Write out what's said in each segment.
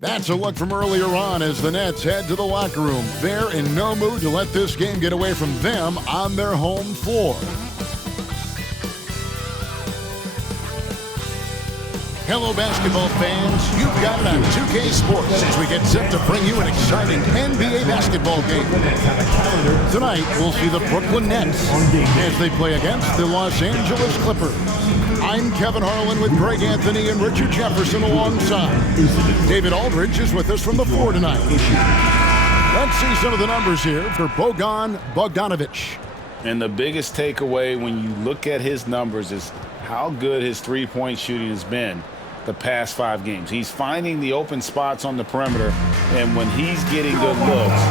That's a look from earlier on as the Nets head to the locker room. They're in no mood to let this game get away from them on their home floor. Hello, basketball fans. You've got it on 2K Sports as we get set to bring you an exciting NBA basketball game. Tonight, we'll see the Brooklyn Nets as they play against the Los Angeles Clippers. I'm Kevin Harlan with Greg Anthony and Richard Jefferson alongside. David Aldridge is with us from the floor tonight. Let's see some of the numbers here for Bogdanovic. And the biggest takeaway when you look at his numbers is how good his three-point shooting has been the past 5 games. He's finding the open spots on the perimeter, and when he's getting good looks,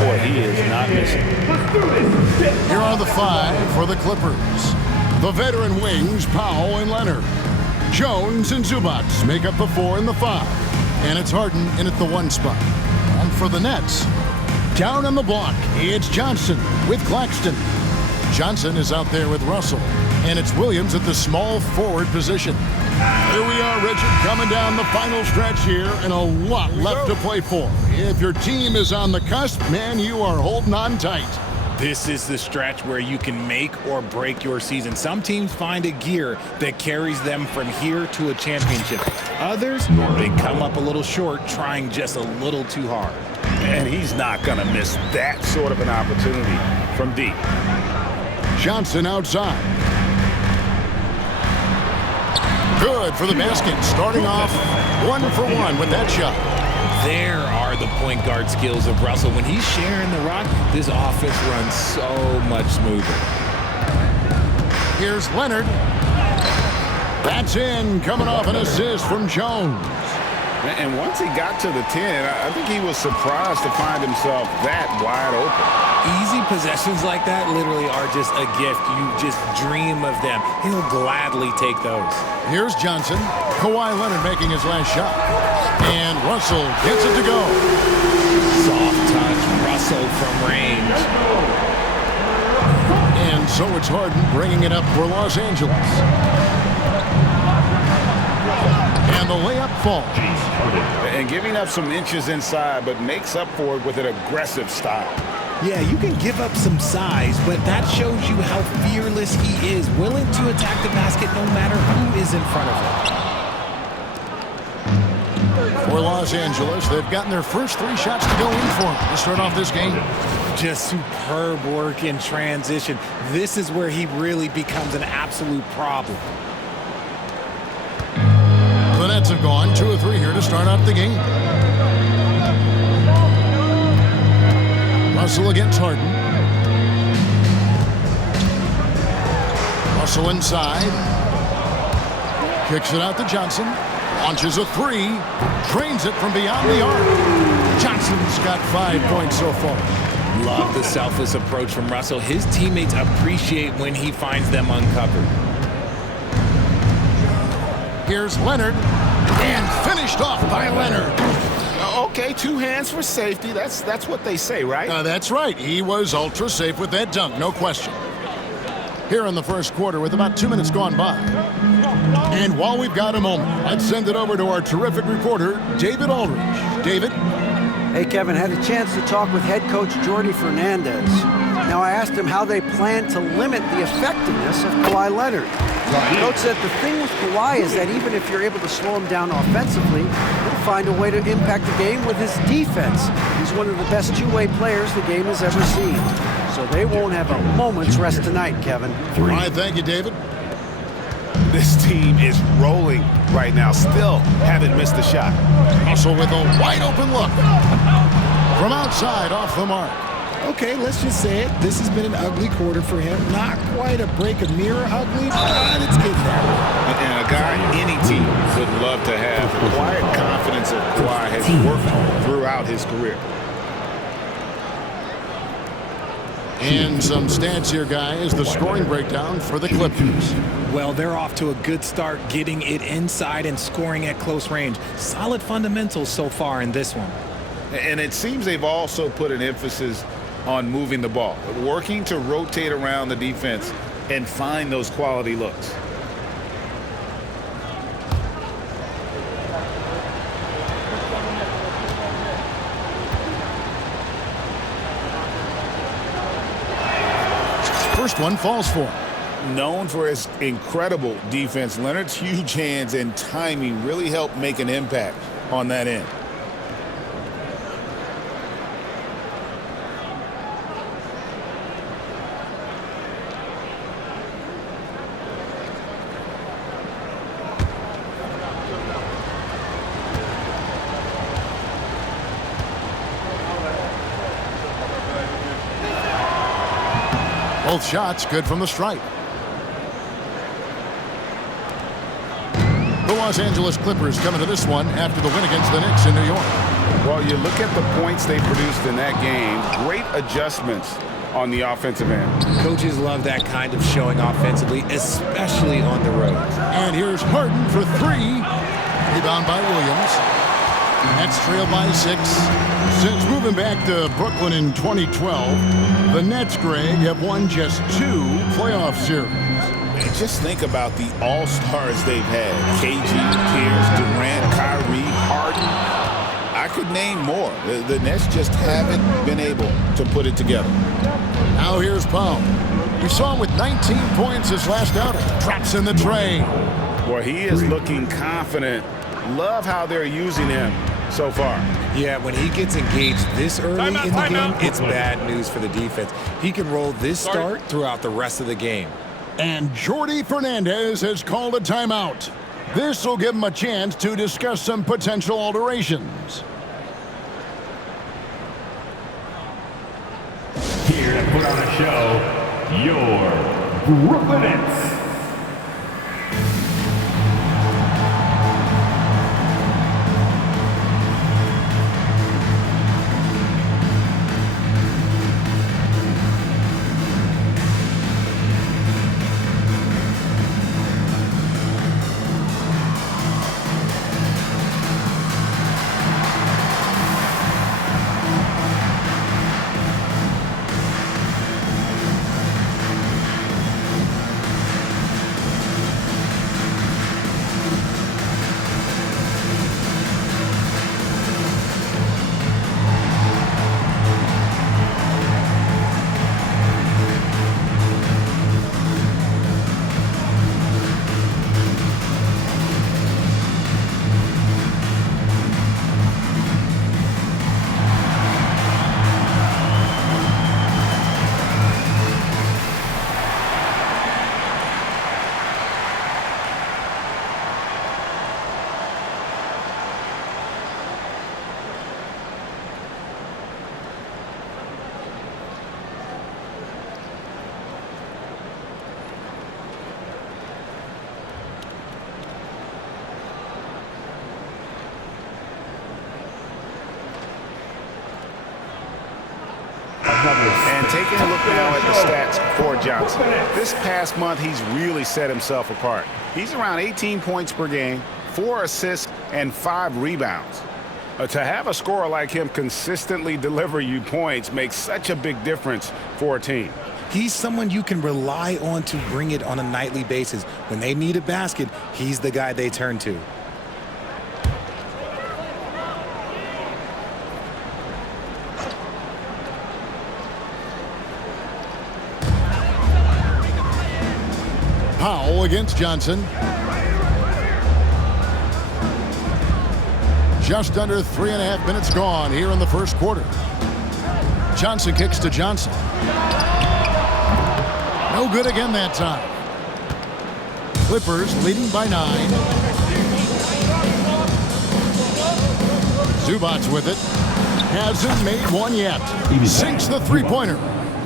boy, he is not missing. Here are the 5 for the Clippers. The veteran wings, Powell and Leonard. Jones and Zubac make up the 4 and the 5. And it's Harden in at the 1 spot. And for the Nets, down on the block, it's Johnson with Claxton. Johnson is out there with Russell. And it's Williams at the small forward position. Here we are, Richard, coming down the final stretch here, and a lot left to play for. If your team is on the cusp, man, you are holding on tight. This is the stretch where you can make or break your season. Some teams find a gear that carries them from here to a championship. Others, they come up a little short, trying just a little too hard. And he's not going to miss that sort of an opportunity from deep. Johnson outside. Good for the basket, starting off 1 for 1 with that shot. There are the point guard skills of Russell. When he's sharing the rock, this offense runs so much smoother. Here's Leonard. That's in, coming off an assist from Jones. And once he got to the 10, I think he was surprised to find himself that wide open. Easy possessions like that literally are just a gift. You just dream of them. He'll gladly take those. Here's Johnson. Kawhi Leonard making his last shot. And Russell gets it to go. Soft touch, Russell from range. And so it's Harden bringing it up for Los Angeles. And the layup falls. And giving up some inches inside, but makes up for it with an aggressive style. Yeah, you can give up some size, but that shows you how fearless he is, willing to attack the basket no matter who is in front of him. For Los Angeles, they've gotten their first 3 shots to go in for them to start off this game. Just superb work in transition. This is where he really becomes an absolute problem. The Nets have gone 2 or 3 here to start out the game. Russell against Harden. Russell inside. Kicks it out to Johnson. Launches a 3. Drains it from beyond the arc. Johnson's got 5 points so far. Love the selfless approach from Russell. His teammates appreciate when he finds them uncovered. Here's Leonard. And finished off by Leonard. Okay, 2 hands for safety. That's what they say, right? That's right. He was ultra safe with that dunk, no question. Here in the first quarter with about 2 minutes gone by. And while we've got a moment, let's send it over to our terrific reporter, David Aldridge. David? Hey, Kevin, had a chance to talk with head coach Jordi Fernandez. Now, I asked him how they plan to limit the effectiveness of Kawhi Leonard. Coach said the thing with Kawhi is that even if you're able to slow him down offensively, he'll find a way to impact the game with his defense. He's one of the best 2-way players the game has ever seen. So they won't have a moment's rest tonight, Kevin. All right, thank you, David. This team is rolling right now. Still haven't missed a shot. Russell with a wide open look. From outside, off the mark. Okay, let's just say it. This has been an ugly quarter for him. Not quite a break of mirror ugly, but it's getting there. And a guy any team would love to have. The quiet confidence of Kawhi has worked throughout his career. And some stats here, guys. The scoring breakdown for the Clippers. Well, they're off to a good start getting it inside and scoring at close range. Solid fundamentals so far in this one. And it seems they've also put an emphasis on moving the ball, working to rotate around the defense and find those quality looks. first one falls for him. Known for his incredible defense, Leonard's huge hands and timing really helped make an impact on that end. Both shots good from the stripe. The Los Angeles Clippers coming to this one after the win against the Knicks in New York. Well, you look at the points they produced in that game. Great adjustments on the offensive end. Coaches love that kind of showing offensively, especially on the road. And here's Harden for three. Rebound by Williams. Nets trail by 6. Since moving back to Brooklyn in 2012, the Nets, Greg, have won just 2 playoff series. Just think about the all-stars they've had. KG, Pierce, Durant, Kyrie, Harden. I could name more. The Nets just haven't been able to put it together. Now here's Powell. We saw him with 19 points his last outing. Traps in the tray. Well, he is looking confident. Love how they're using him so far. Yeah, when he gets engaged this early in the game, it's bad news for the defense. He can roll this start throughout the rest of the game. And Jordi Fernandez has called a timeout. This will give him a chance to discuss some potential alterations. Here to put on a show, your Brooklyn Nets. And taking a look now at the stats for Johnson. This past month, he's really set himself apart. He's around 18 points per game, 4 assists, and 5 rebounds. To have a scorer like him consistently deliver you points makes such a big difference for a team. He's someone you can rely on to bring it on a nightly basis. When they need a basket, he's the guy they turn to. Powell against Johnson. Just under 3.5 minutes gone here in the first quarter. Johnson kicks to Johnson. No good again that time. Clippers leading by 9. Zubac's with it. Hasn't made one yet. Sinks the three-pointer.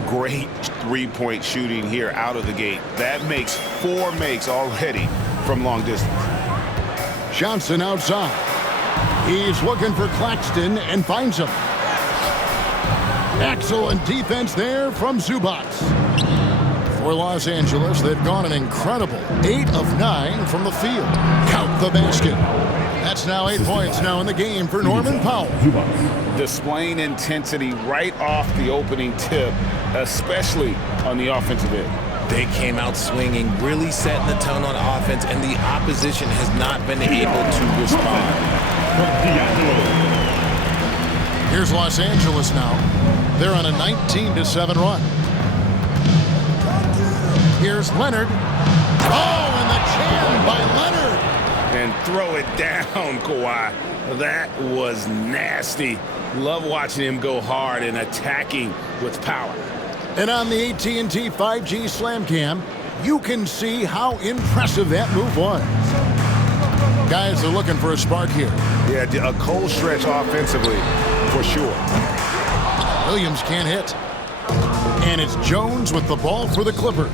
Great three-point shooting here out of the gate. That makes 4 makes already from long distance. Johnson outside. He's looking for Claxton and finds him. Excellent defense there from Zubac. For Los Angeles, they've gone an incredible 8 of 9 from the field. Count the basket. That's now 8 points now in the game for Norman Powell. Displaying intensity right off the opening tip, especially on the offensive end. They came out swinging, really setting the tone on offense, and the opposition has not been able to respond. Here's Los Angeles now. They're on a 19-7 run. Here's Leonard. Oh, and the jam by Leonard. And throw it down, Kawhi. That was nasty. Love watching him go hard and attacking with power. And on the AT&T 5G Slam Cam, you can see how impressive that move was. Guys are looking for a spark here. Yeah, a cold stretch offensively, for sure. Williams can't hit. And it's Jones with the ball for the Clippers.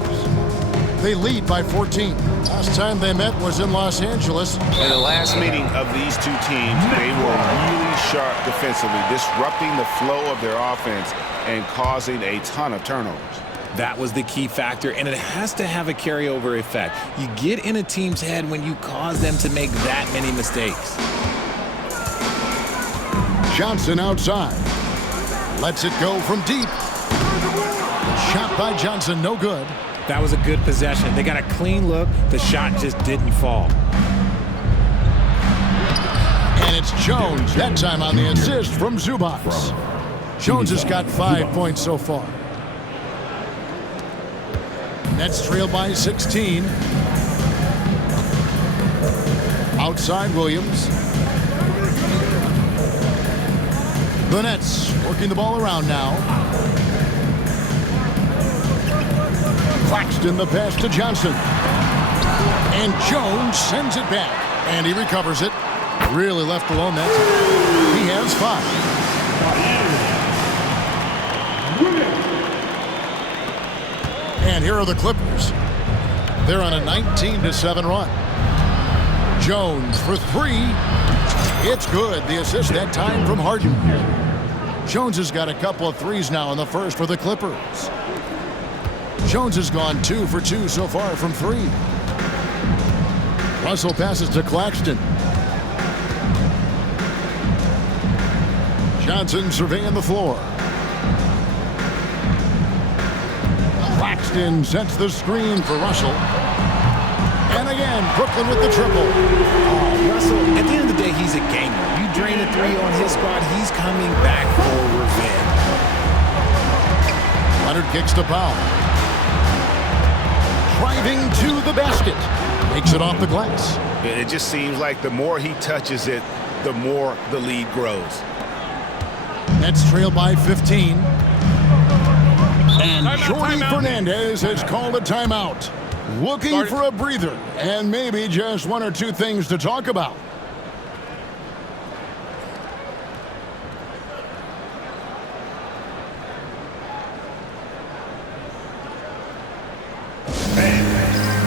They lead by 14. Last time they met was in Los Angeles. In the last meeting of these two teams, they were really sharp defensively, disrupting the flow of their offense and causing a ton of turnovers. That was the key factor, and it has to have a carryover effect. You get in a team's head when you cause them to make that many mistakes. Johnson outside. Lets it go from deep. Shot by Johnson, no good. That was a good possession. They got a clean look. The shot just didn't fall. And it's Jones, that time on the assist from Zubac. Jones has got 5 points so far. Nets trail by 16. Outside Williams. The Nets working the ball around now. Claxton the pass to Johnson. And Jones sends it back. And he recovers it. Really left alone that time. He has 5. And here are the Clippers. They're on a 19-7 run. Jones for 3. It's good. The assist that time from Harden. Jones has got a couple of threes now in the first for the Clippers. Jones has gone 2 for 2 so far from 3. Russell passes to Claxton. Johnson surveying the floor. Claxton sets the screen for Russell. And again, Brooklyn with the triple. Oh, Russell, at the end of the day, he's a gamer. You drain a 3 on his spot, he's coming back for revenge. Leonard kicks to Powell. Driving to the basket. Makes it off the glass. And it just seems like the more he touches it, the more the lead grows. Nets trail by 15. And Jordy Fernandez has called a timeout. Looking for a breather and maybe just 1 or 2 things to talk about.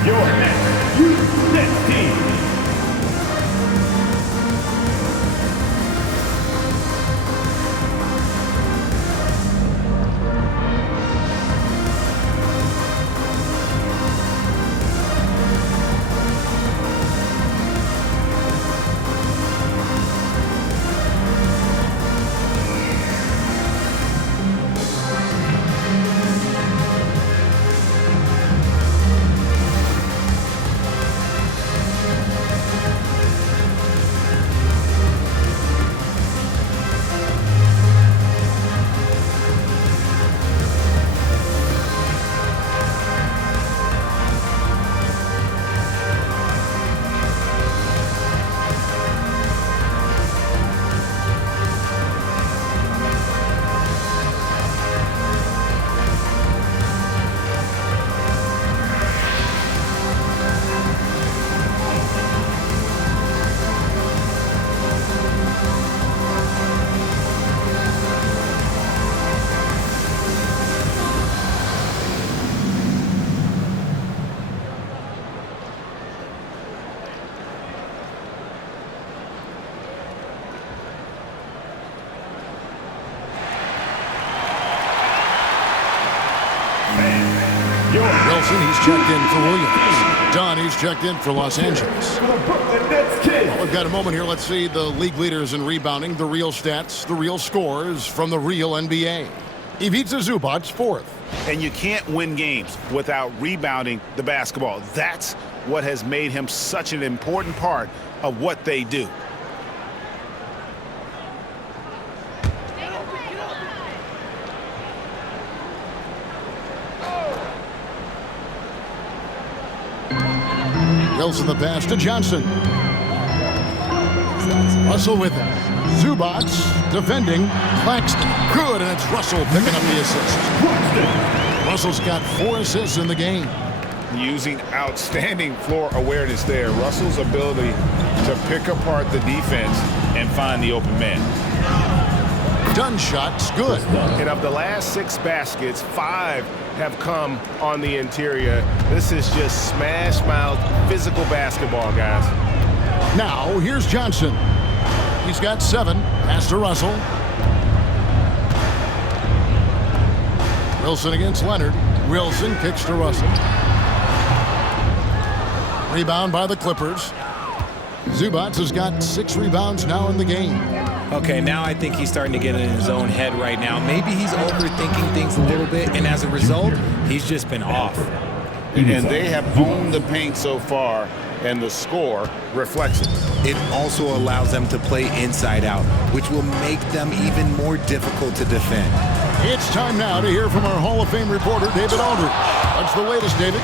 Your next Nets team. Wilson, he's checked in for Williams. Dunn, he's checked in for Los Angeles. Well, we've got a moment here. Let's see the league leaders in rebounding, the real stats, the real scores from the real NBA. Ivica Zubac, 4th. And you can't win games without rebounding the basketball. That's what has made him such an important part of what they do. Wilson the pass to Johnson. Russell with it. Zubac defending. Claxton. Good, and it's Russell picking up the assist. Russell's got 4 assists in the game. Using outstanding floor awareness there. Russell's ability to pick apart the defense and find the open man. Done shot's good. And of the last 6 baskets, 5 have come on the interior. This is just smash-mouth physical basketball, guys. Now, here's Johnson. He's got 7. Pass to Russell. Wilson against Leonard. Wilson kicks to Russell. Rebound by the Clippers. Zubac has got 6 rebounds now in the game. Okay, now I think he's starting to get in his own head right now. Maybe he's overthinking things a little bit, and as a result, he's just been off. And they have owned the paint so far, and the score reflects it. It also allows them to play inside out, which will make them even more difficult to defend. It's time now to hear from our Hall of Fame reporter, David Aldridge. What's the latest, David?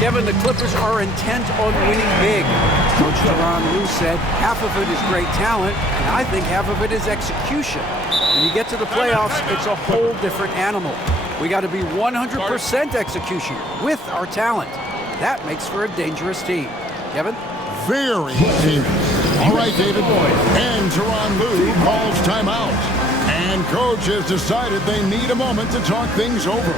Kevin, the Clippers are intent on winning big. Coach Tyronn Lue said half of it is great talent, and I think half of it is execution. When you get to the playoffs, it's a whole different animal. We got to be 100% execution with our talent. That makes for a dangerous team. Kevin? Very dangerous. All right, David. And Tyronn Lue calls timeout. And coach has decided they need a moment to talk things over.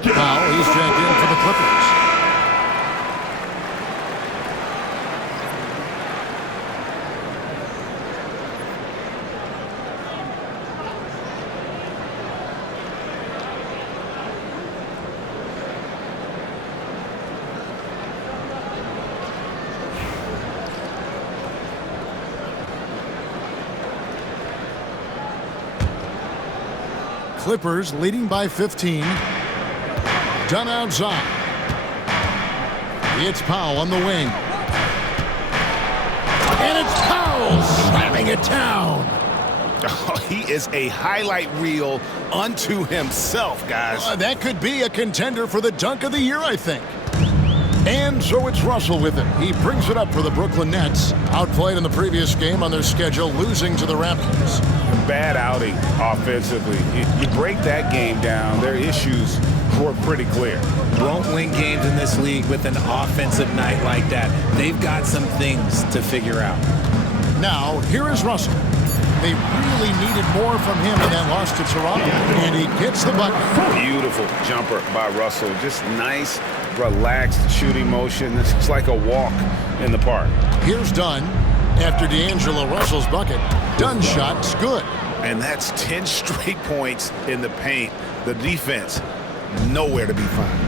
Powell, he's checked in for the Clippers. Clippers leading by 15. Done outside. It's Powell on the wing. And it's Powell slamming it down. Oh, he is a highlight reel unto himself, guys. That could be a contender for the dunk of the year, I think. And so it's Russell with it. He brings it up for the Brooklyn Nets. Outplayed in the previous game on their schedule, losing to the Raptors. Bad outing offensively. You break that game down, their issues were pretty clear. Won't win games in this league with an offensive night like that. They've got some things to figure out. Now, here is Russell. They really needed more from him in that loss to Toronto, and he gets the bucket. Beautiful jumper by Russell. Just nice, relaxed shooting motion. It's like a walk in the park. Here's Dunn. After D'Angelo Russell's bucket, Dunn's shot's good. And that's 10 straight points in the paint. The defense, nowhere to be found.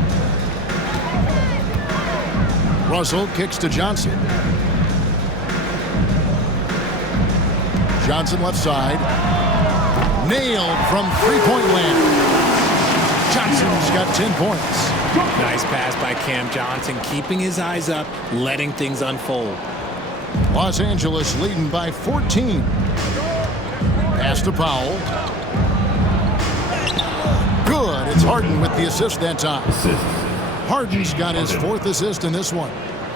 Russell kicks to Johnson. Johnson left side. Nailed from three-point land. Johnson's got 10 points. Nice pass by Keon Johnson, keeping his eyes up, letting things unfold. Los Angeles leading by 14. Pass to Powell. Good. It's Harden with the assist that time. Assist. Harden's got his 4th assist in this one.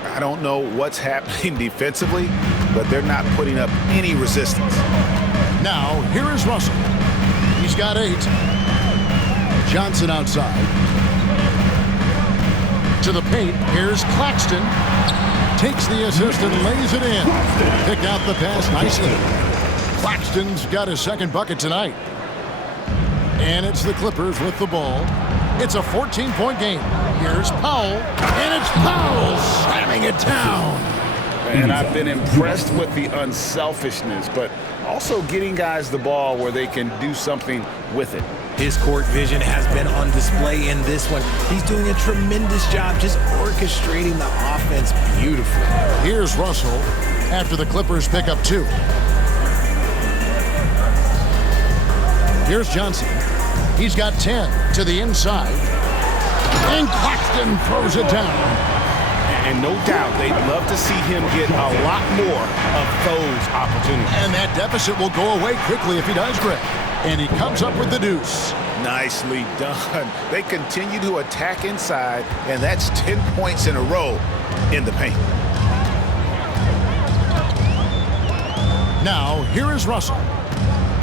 I don't know what's happening defensively, but they're not putting up any resistance. Now, here is Russell. He's got 8. Johnson outside. To the paint, here's Claxton. Takes the assist and lays it in. Pick out the pass nicely. Claxton's got his 2nd bucket tonight. And it's the Clippers with the ball. It's a 14-point game. Here's Powell, and it's Powell slamming it down. And I've been impressed with the unselfishness, but also getting guys the ball where they can do something with it. His court vision has been on display in this one. He's doing a tremendous job just orchestrating the offense beautifully. Here's Russell after the Clippers pick up 2. Here's Johnson. He's got 10 to the inside. And Claxton throws it down. And no doubt they'd love to see him get a lot more of those opportunities. And that deficit will go away quickly if he does, Greg. And he comes up with the deuce. Nicely done. They continue to attack inside, and that's 10 points in a row in the paint. Now, here is Russell.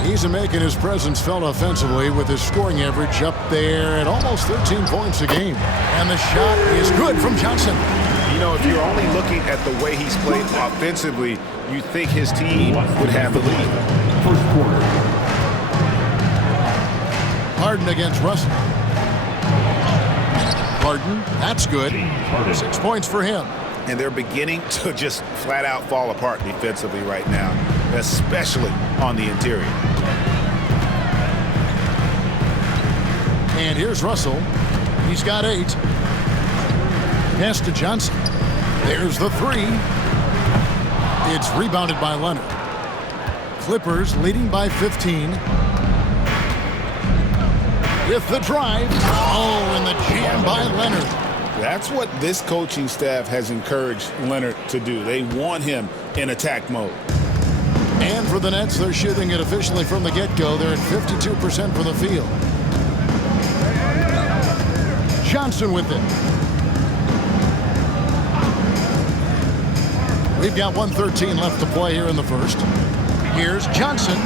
He's making his presence felt offensively with his scoring average up there at almost 13 points a game. And the shot is good from Johnson. You know, if you're only looking at the way he's played offensively, you think his team would have the lead. First quarter. Harden against Russell. Harden, that's good. 6 points for him. And they're beginning to just flat out fall apart defensively right now, especially on the interior. And here's Russell. He's got 8. Pass to Johnson. There's the 3. It's rebounded by Leonard. Clippers leading by 15. With the drive. Oh, and the jam by Leonard. That's what this coaching staff has encouraged Leonard to do. They want him in attack mode. And for the Nets, they're shooting it officially from the get-go. They're at 52% from the field. Johnson with it. We've got 1:13 left to play here in the first. Here's Johnson.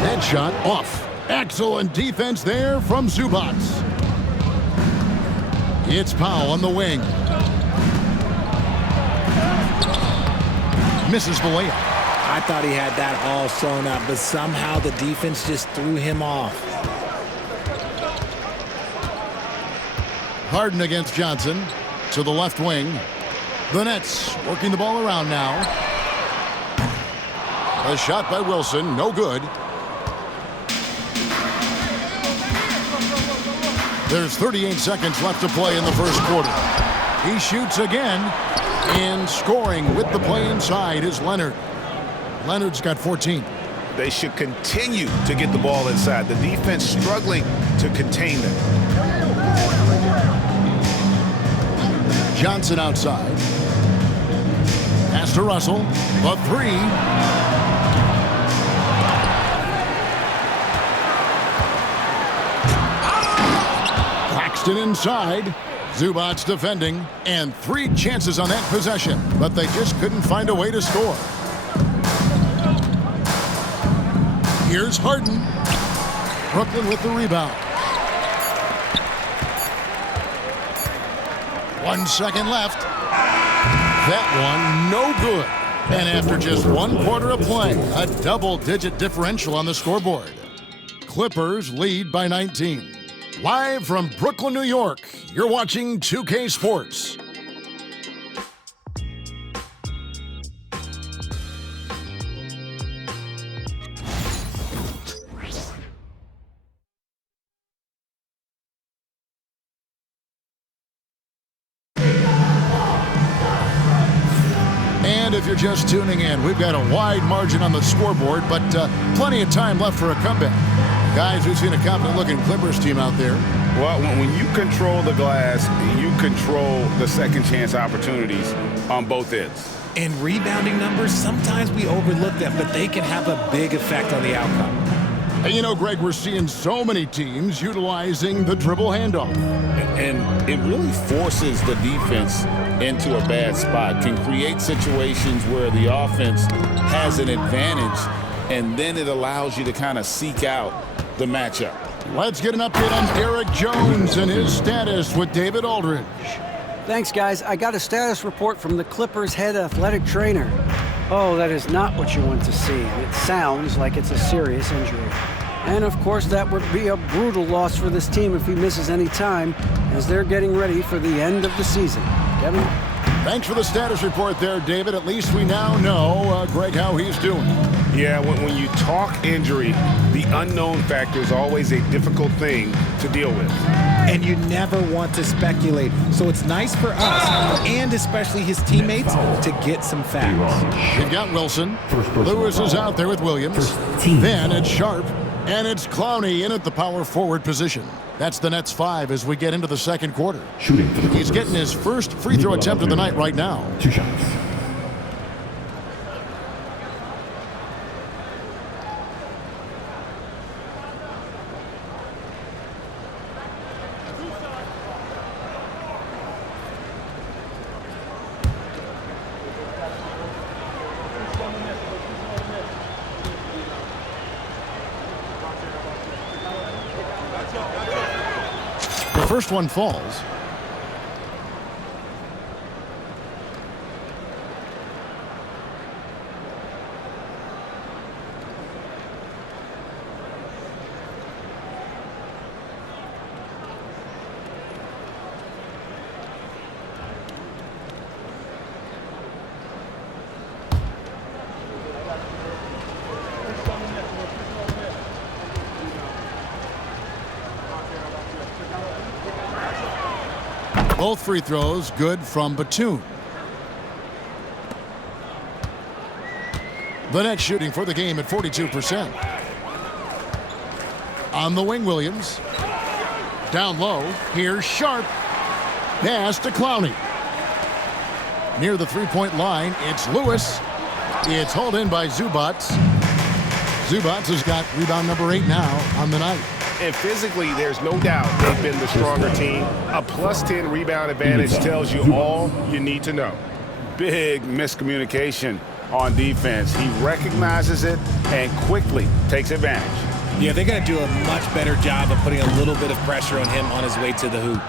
That shot off. Excellent defense there from Zubac. It's Powell on the wing. Misses the layup. I thought he had that all sewn up, but somehow the defense just threw him off. Harden against Johnson to the left wing. The Nets working the ball around now. A shot by Wilson, no good. There's 38 seconds left to play in the first quarter. He shoots again, and scoring with the play inside is Leonard. Leonard's got 14. They should continue to get the ball inside. The defense struggling to contain them. Johnson outside. Pass to Russell. The 3. Claxton inside. Zubac defending. And 3 chances on that possession. But they just couldn't find a way to score. Here's Harden. Brooklyn with the rebound. 1 second left. That one, no good. And after just 1 quarter of play, a double-digit differential on the scoreboard. Clippers lead by 19. Live from Brooklyn, New York, you're watching 2K Sports. And if you're just tuning in, we've got a wide margin on the scoreboard, but plenty of time left for a comeback. Guys, we've seen a confident-looking Clippers team out there. Well, when you control the glass, you control the second chance opportunities on both ends. And rebounding numbers, sometimes we overlook them, but they can have a big effect on the outcome. And you know, Greg, we're seeing so many teams utilizing the dribble handoff. And it really forces the defense into a bad spot, can create situations where the offense has an advantage, and then it allows you to kind of seek out the matchup. Let's get an update on Derek Jones and his status with David Aldridge. Thanks, guys. I got a status report from the Clippers' head athletic trainer. Oh, that is not what you want to see. It sounds like it's a serious injury. And, of course, that would be a brutal loss for this team if he misses any time, as they're getting ready for the end of the season. Kevin? Thanks for the status report there, David. At least we now know, Greg, how he's doing. Yeah, when you talk injury, the unknown factor is always a difficult thing to deal with. And you never want to speculate. So it's nice for us, and especially his teammates, to get some facts. You've got Wilson. Lewis is out there with Williams. Then it's Sharp. And it's Clowney in at the power forward position. That's the Nets 5 as we get into the second quarter. He's getting his first free throw attempt of the night right now. 2 shots. The first one falls. Both free throws good from Batum. The Nets shooting for the game at 42%. On the wing, Williams. Down low, here's Sharp. Pass to Clowney. Near the three-point line, it's Lewis. It's hauled in by Zubats. Zubats has got rebound number 8 now on the night. And physically, there's no doubt they've been the stronger team. A +10 rebound advantage tells you all you need to know. Big miscommunication on defense. He recognizes it and quickly takes advantage. Yeah, they got to do a much better job of putting a little bit of pressure on him on his way to the hoop.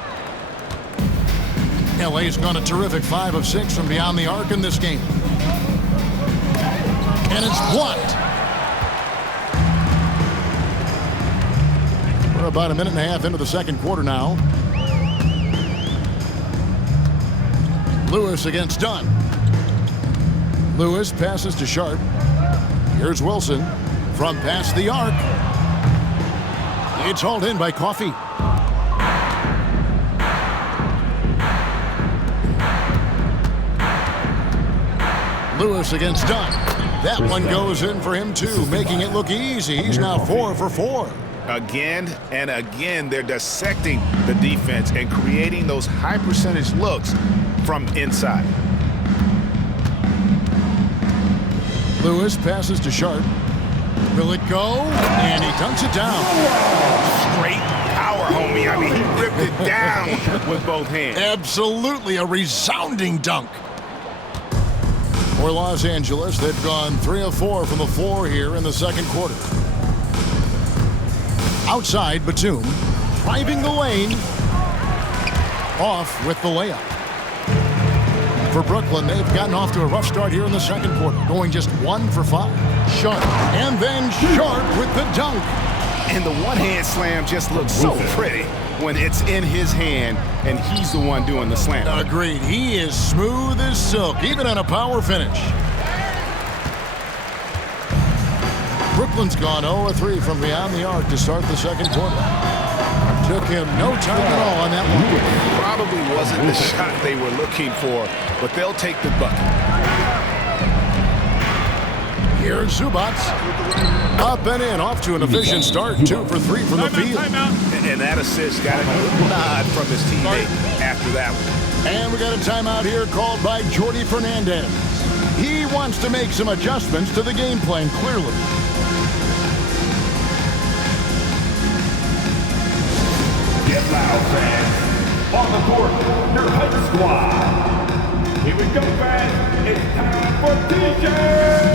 LA's gone a terrific 5 of 6 from beyond the arc in this game. And it's blocked. We're about a minute and a half into the second quarter now. Lewis against Dunn. Lewis passes to Sharp. Here's Wilson from past the arc. It's hauled in by Coffey. Lewis against Dunn. That one goes in for him too, making it look easy. He's now 4 for 4. Again and again, they're dissecting the defense and creating those high percentage looks from inside. Lewis passes to Sharp. Will it go? And he dunks it down. Straight power, homie. I mean, he ripped it down with both hands. Absolutely a resounding dunk. For Los Angeles, they've gone 3 of 4 from the floor here in the second quarter. Outside, Batum, driving the lane, off with the layup. For Brooklyn, they've gotten off to a rough start here in the second quarter, going just 1 for 5. Sharp, and then Sharp with the dunk. And the one-hand slam just looks so pretty when it's in his hand and he's the one doing the slam. Agreed. He is smooth as silk, even on a power finish. Brooklyn's gone 0-3 from beyond the arc to start the second quarter. Took him no time at all on that one. Probably wasn't the shot they were looking for, but they'll take the bucket. Here's Zubats. Up and in, off to an efficient start. 2 for 3 from the field. And that assist got a little nod from his teammate after that one. And we got a timeout here called by Jordi Fernandez. He wants to make some adjustments to the game plan, clearly. On the court, your hype squad. Here we go, fans. It's time for T-shirts.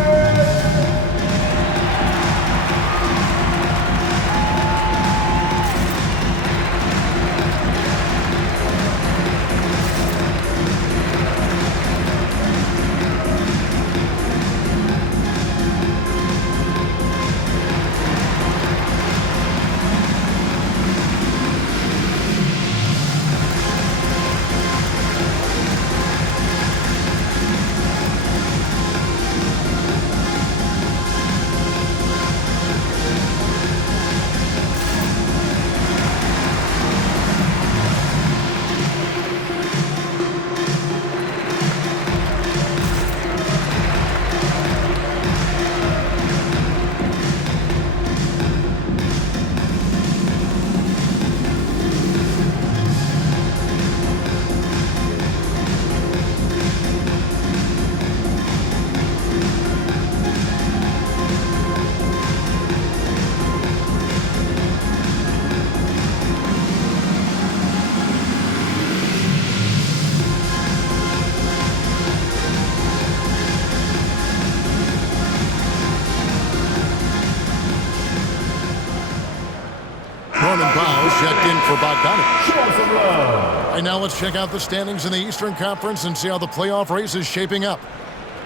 Norman Powell checked in for Bogdanovich. Show some love. And now let's check out the standings in the Eastern Conference and see how the playoff race is shaping up.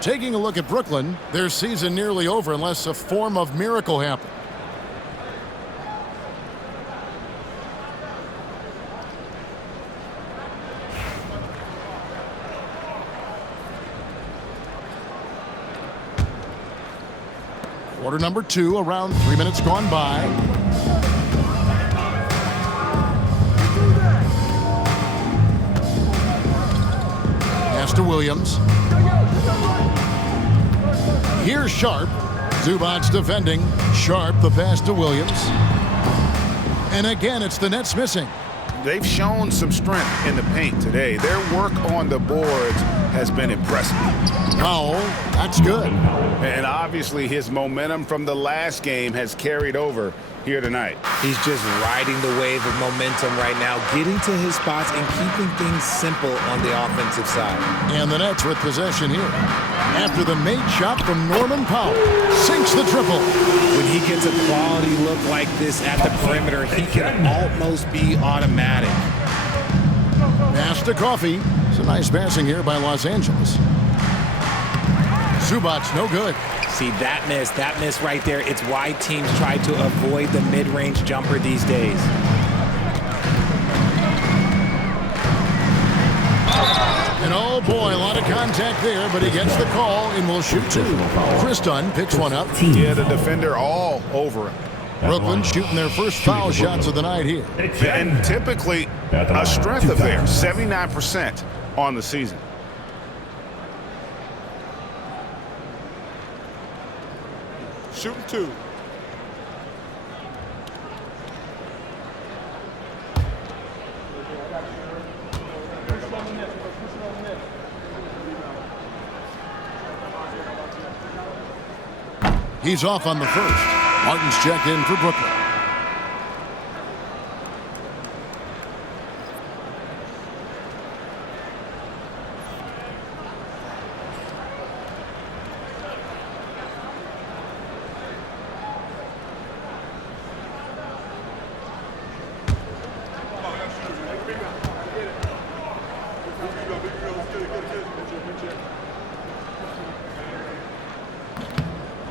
Taking a look at Brooklyn, their season nearly over unless a form of miracle happens. Quarter number 2, around 3 minutes gone by. Pass to Williams. Here's Sharp. Zubac's defending. Sharp, the pass to Williams. And again, it's the Nets missing. They've shown some strength in the paint today. Their work on the boards has been impressive. Powell, that's good. And obviously his momentum from the last game has carried over here tonight. He's just riding the wave of momentum right now, getting to his spots and keeping things simple on the offensive side. And the Nets with possession here. After the made shot from Norman Powell. Sinks the triple. When he gets a quality look like this at the perimeter, he can almost be automatic. Pass to Coffee. It's a nice passing here by Los Angeles. Zubac's no good. See, that miss right there, it's why teams try to avoid the mid-range jumper these days. And oh boy, a lot of contact there, but he gets the call and will shoot 2. Chris Dunn picks one up. Yeah, the defender all over him. Brooklyn shooting their first foul shots of the night here. And typically a strength of theirs, 79% on the season. Shooting 2. He's off on the first. Martin's checked in for Brooklyn.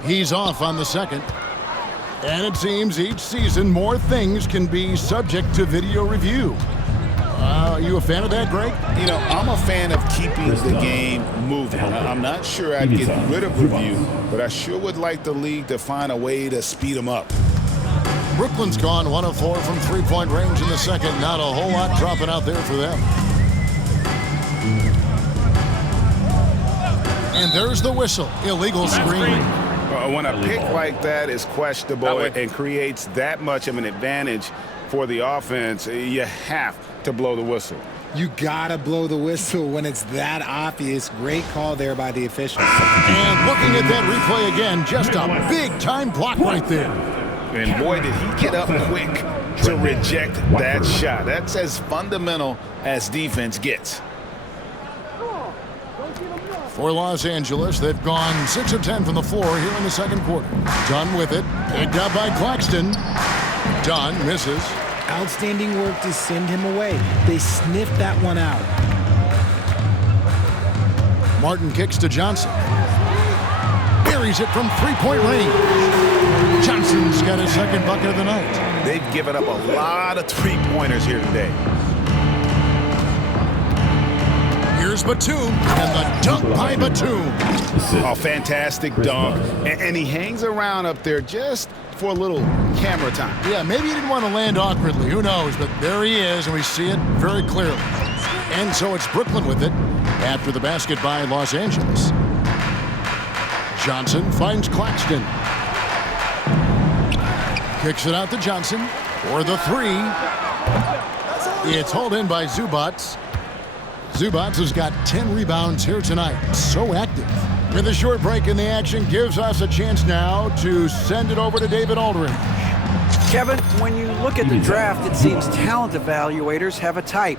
He's off on the second. And it seems each season more things can be subject to video review. Are you a fan of that, Greg? You know, I'm a fan of keeping the game moving. I'm not sure I'd get rid of review, but I sure would like the league to find a way to speed them up. Brooklyn's gone 1 of 4 from three-point range in the second. Not a whole lot dropping out there for them. And there's the whistle. Illegal screen. When a pick like that is questionable and creates that much of an advantage for the offense, you have to blow the whistle. You gotta blow the whistle when it's that obvious. Great call there by the officials. And looking at that replay again, just a big-time block right there. And boy, did he get up quick, to reject that shot. That's as fundamental as defense gets. For Los Angeles, they've gone 6 of 10 from the floor here in the second quarter. Dunn with it. Picked up by Claxton. Dunn misses. Outstanding work to send him away. They sniffed that one out. Martin kicks to Johnson. Buries it from three-point range. Johnson's got his second bucket of the night. They've given up a lot of three-pointers here today. Here's Batum, and the dunk by Batum. Oh, fantastic dunk. And he hangs around up there just for a little camera time. Yeah, maybe he didn't want to land awkwardly. Who knows? But there he is, and we see it very clearly. And so it's Brooklyn with it after the basket by Los Angeles. Johnson finds Claxton. Kicks it out to Johnson for the three. It's hauled in by Zubats. Zubats has got 10 rebounds here tonight. So active. With a short break in the action, gives us a chance now to send it over to David Aldridge. Kevin, when you look at the draft, it seems talent evaluators have a type.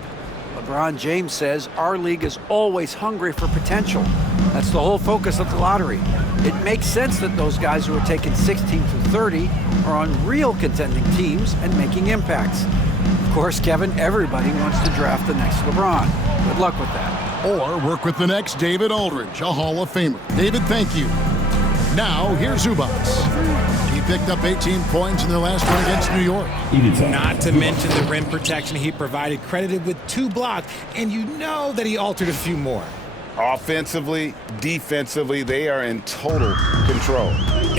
LeBron James says our league is always hungry for potential. That's the whole focus of the lottery. It makes sense that those guys who are taken 16 through 30 are on real contending teams and making impacts. Of course, Kevin, everybody wants to draft the next LeBron. Good luck with that. Or work with the next David Aldridge, a Hall of Famer. David, thank you. Now, here's Zubats. He picked up 18 points in their last one against New York. Not to mention the rim protection he provided, credited with 2 blocks, and you know that he altered a few more. Offensively, defensively, they are in total control.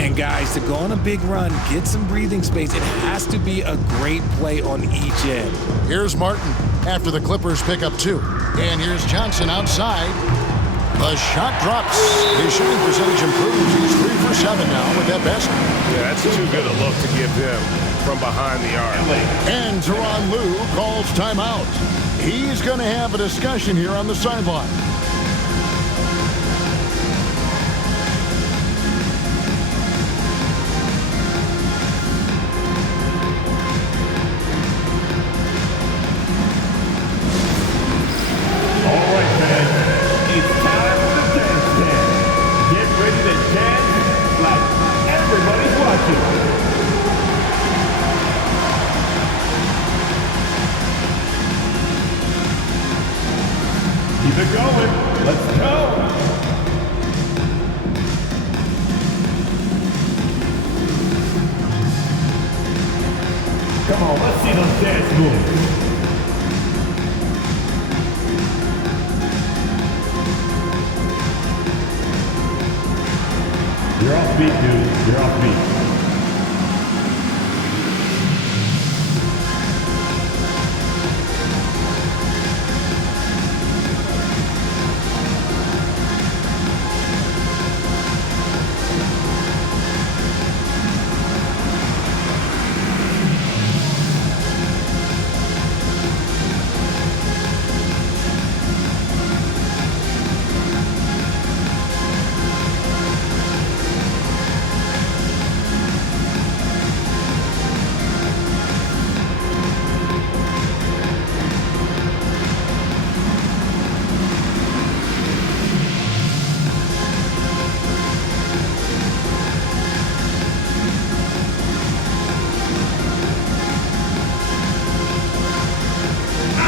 And guys, to go on a big run, get some breathing space, it has to be a great play on each end. Here's Martin after the Clippers pick up 2. And here's Johnson outside. The shot drops. His shooting percentage improves. He's 3 for 7 now with that basket. Yeah, that's too good a look to give him from behind the arc. And Tyronn Lue calls timeout. He's going to have a discussion here on the sideline. Keep it going. Let's go. Come on, let's see those dance moves. You're off beat, dude. You're off beat.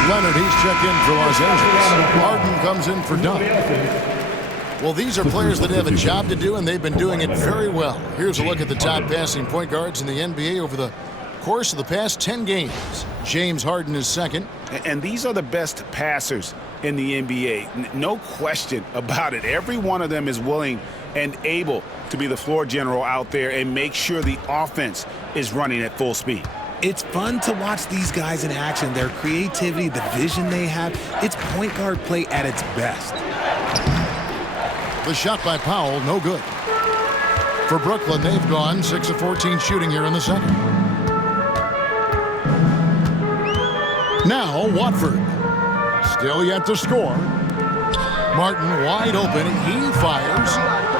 Leonard, he's checked in for Los Angeles. Harden comes in for Dunn. Well, these are players that have a job to do, and they've been doing it very well. Here's a look at the top passing point guards in the NBA over the course of the past 10 games. James Harden is second. And these are the best passers in the NBA. No question about it. Every one of them is willing and able to be the floor general out there and make sure the offense is running at full speed. It's fun to watch these guys in action. Their creativity, the vision they have, it's point guard play at its best. The shot by Powell, no good. For Brooklyn, they've gone 6 of 14 shooting here in the second. Now, Watford. Still yet to score. Martin wide open. He fires.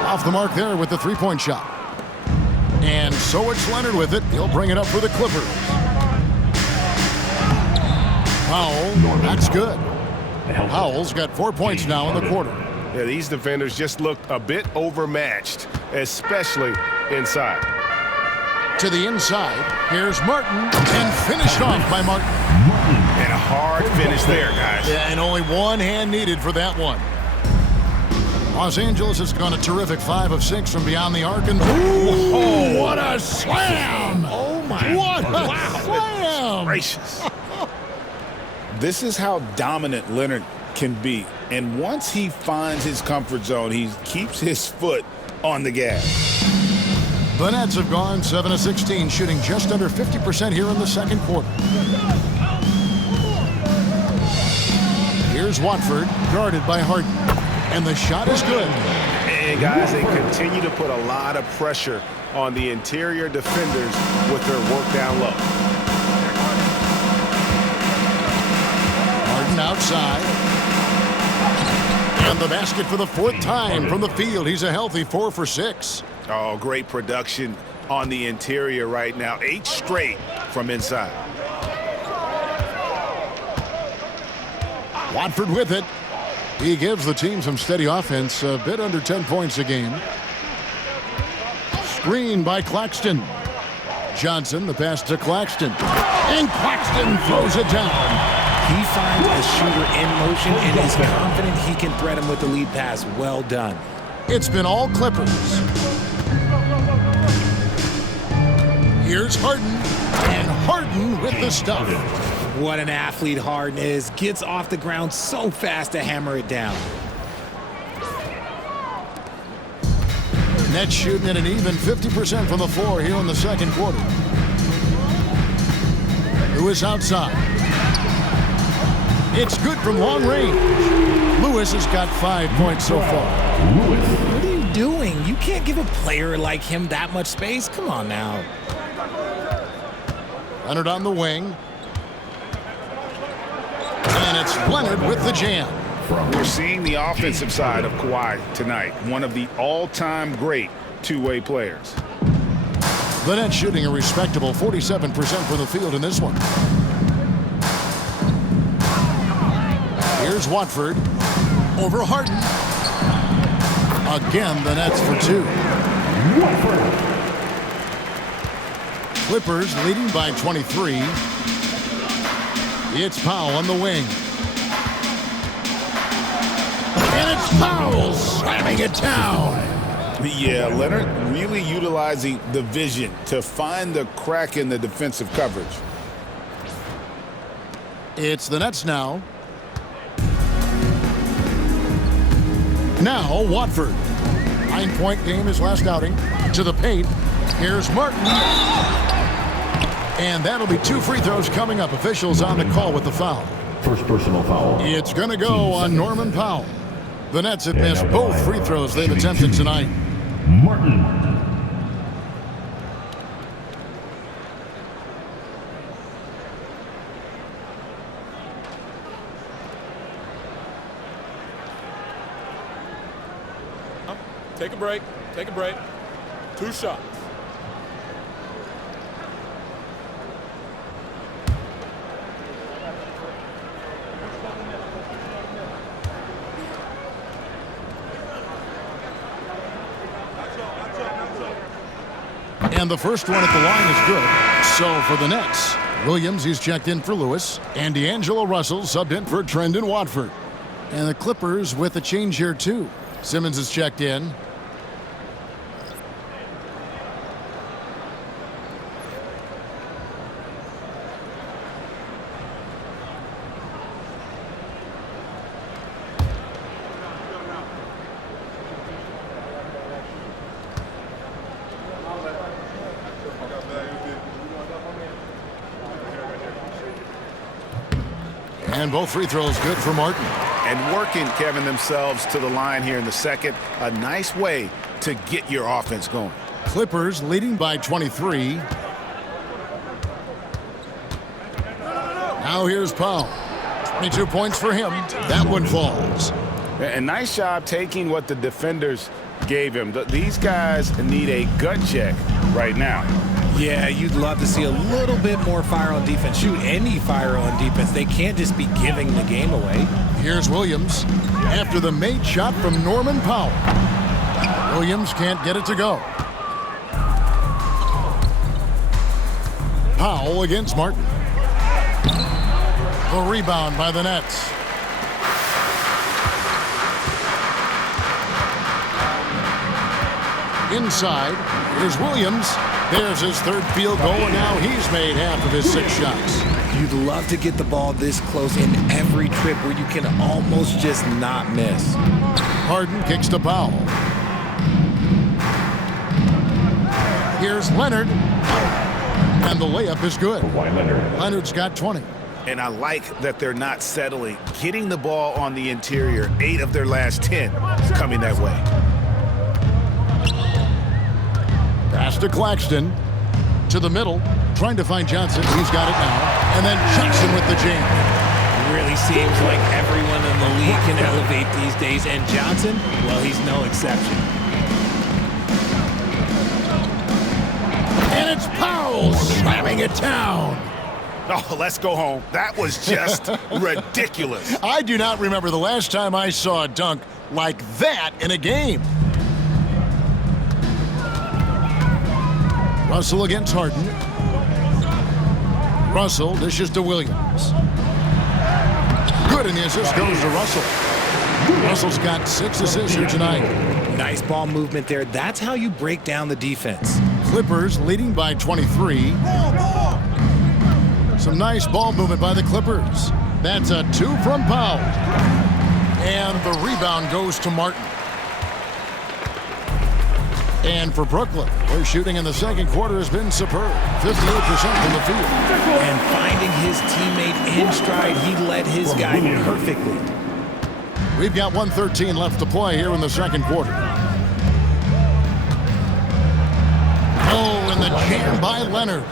Off the mark there with the three-point shot. And so it's Leonard with it. He'll bring it up for the Clippers. Powell, that's good. Powell's got 4 points now in the quarter. Yeah, these defenders just looked a bit overmatched, especially inside. To the inside, here's Martin, and finished off by Martin. And a hard finish there, guys. Yeah, and only one hand needed for that one. Los Angeles has gone a terrific 5 of 6 from beyond the arc. And ooh, what a slam! Oh, my. What a slam! Gracious. This is how dominant Leonard can be. And once he finds his comfort zone, he keeps his foot on the gas. The Nets have gone 7 of 16, shooting just under 50% here in the second quarter. Here's Watford, guarded by Harden. And the shot is good. And guys, they continue to put a lot of pressure on the interior defenders with their work down low. Harden outside. And the basket for the 4th time from the field. He's a healthy 4 for 6. Oh, great production on the interior right now. 8 straight from inside. Watford with it. He gives the team some steady offense, a bit under 10 points a game. Screen by Claxton. Johnson, the pass to Claxton. And Claxton throws it down. He finds a shooter in motion and is confident he can thread him with the lead pass. Well done. It's been all Clippers. Here's Harden. And Harden with the stuff. What an athlete Harden is. Gets off the ground so fast to hammer it down. Nets shooting at an even 50% from the floor here in the second quarter. Lewis outside. It's good from long range. Lewis has got 5 points so far. What are you doing? You can't give a player like him that much space. Come on now. Leonard on the wing. And it's Leonard with the jam. We're seeing the offensive side of Kawhi tonight. One of the all-time great two-way players. The Nets shooting a respectable 47% from the field in this one. Here's Watford. Over Harden. Again, the Nets for 2. Clippers leading by 23. It's Powell on the wing. And it's Powell slamming it down. Yeah, Leonard really utilizing the vision to find the crack in the defensive coverage. It's the Nets now. Now Watford. 9-point game his last outing. To the paint. Here's Martin. And that'll be 2 free throws coming up. Officials on the call with the foul. First personal foul. It's going to go on Norman Powell. The Nets have missed both free throws they've attempted tonight. Martin. Take a break. Take a break. 2 shots. And the first one at the line is good. So for the Nets, Williams, he's checked in for Lewis. And D'Angelo Russell subbed in for Trendon Watford. And the Clippers with a change here too. Simmons is checked in. And both free throws good for Martin. And working, Kevin, themselves to the line here in the second. A nice way to get your offense going. Clippers leading by 23. Now here's Powell. 22 points for him. That one falls. And nice job taking what the defenders gave him. These guys need a gut check right now. Yeah, you'd love to see a little bit more fire on defense. Shoot, any fire on defense. They can't just be giving the game away. Here's Williams after the made shot from Norman Powell. Williams can't get it to go. Powell against Martin. The rebound by the Nets. Inside, here's Williams. There's his third field goal, and now he's made half of his 6 shots. You'd love to get the ball this close in every trip where you can almost just not miss. Harden kicks to Powell. Here's Leonard. And the layup is good. Leonard's got 20. And I like that they're not settling. Getting the ball on the interior, 8 of their last 10 coming that way. Pass to Claxton. To the middle. Trying to find Johnson. He's got it now. And then Johnson with the jam. Really seems like everyone in the league can elevate these days. And Johnson, well, he's no exception. And it's Powell slamming it down. Oh, let's go home. That was just ridiculous. I do not remember the last time I saw a dunk like that in a game. Russell against Harden. Russell dishes to Williams. Good, and the assist goes to Russell. Russell's got 6 assists here tonight. Nice ball movement there. That's how you break down the defense. Clippers leading by 23. Some nice ball movement by the Clippers. That's a 2 from Powell. And the rebound goes to Martin. And for Brooklyn, their shooting in the second quarter has been superb. 58% from the field. And finding his teammate in stride, he led his guy perfectly. We've got 1:13 left to play here in the second quarter. Oh, and the jam by Leonard.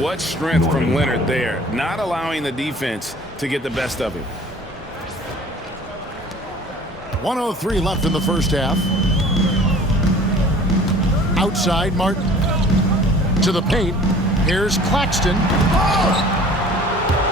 What strength from Leonard there, not allowing the defense to get the best of him. 1:03 left in the first half. Outside, Martin. To the paint. Here's Claxton.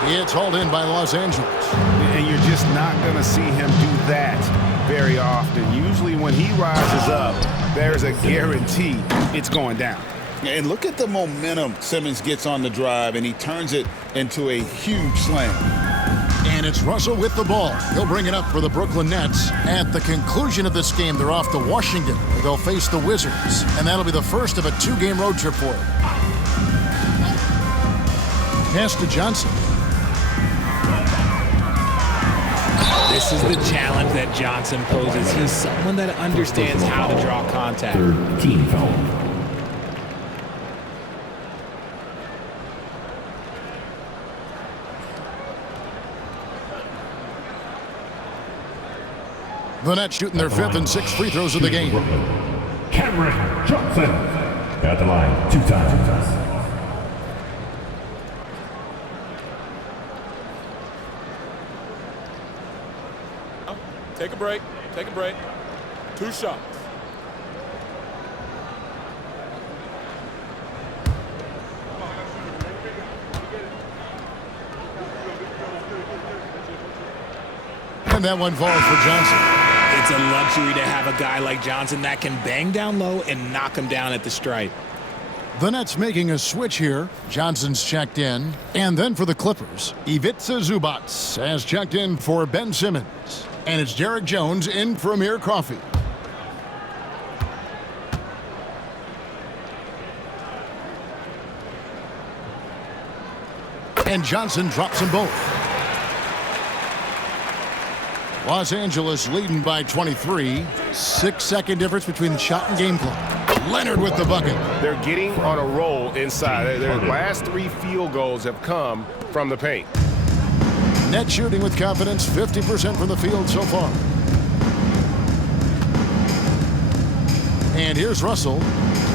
It's hauled in by Los Angeles. And you're just not going to see him do that very often. Usually when he rises up, there's a guarantee it's going down. And look at the momentum Simmons gets on the drive, and he turns it into a huge slam. And it's Russell with the ball. He'll bring it up for the Brooklyn Nets. At the conclusion of this game, they're off to Washington, where they'll face the Wizards. And that'll be the first of a 2-game road trip for them. Pass to Johnson. This is the challenge that Johnson poses. He's someone that understands how to draw contact. 13 foul. The Nets shooting their 5th and 6th free throws of the game. Keon Johnson at the line 2 times. Take a break. Take a break. 2 shots. And that one falls for Johnson. It's a luxury to have a guy like Johnson that can bang down low and knock him down at the stripe. The Nets making a switch here. Johnson's checked in. And then for the Clippers, Ivica Zubac has checked in for Ben Simmons. And it's Derek Jones in for Amir Coffey. And Johnson drops them both. Los Angeles leading by 23. 6-second difference between the shot and game clock. Leonard with the bucket. They're getting on a roll inside. Their last 3 field goals have come from the paint. Net shooting with confidence, 50% from the field so far. And here's Russell.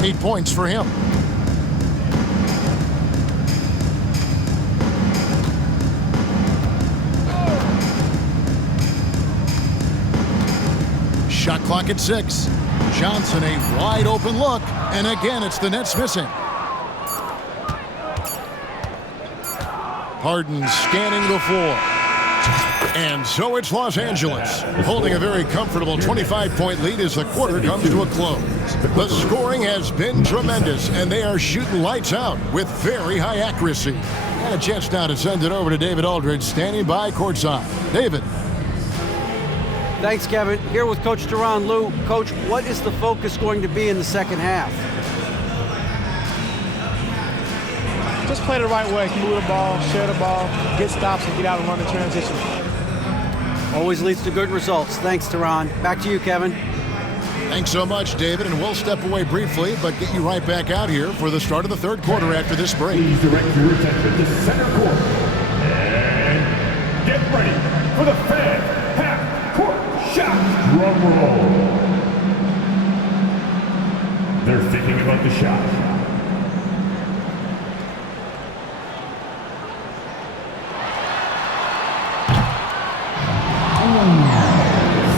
8 points for him. Shot clock at 6. Johnson, a wide open look. And again, it's the Nets missing. Harden scanning the floor. And so it's Los Angeles, holding a very comfortable 25-point lead as the quarter comes to a close. The scoring has been tremendous, and they are shooting lights out with very high accuracy. And a chance now to send it over to David Aldridge, standing by courtside. David. Thanks, Kevin. Here with Coach Tyronn Lue. Coach, what is the focus going to be in the second half? Just play the right way. Move the ball, share the ball, get stops, and get out and run the transition. Always leads to good results. Thanks, Tyronn. Back to you, Kevin. Thanks so much, David, and we'll step away briefly, but get you right back out here for the start of the third quarter after this break. Please direct your attention to center court. And get ready for the fan half-court shot. Drum roll. They're thinking about the shot.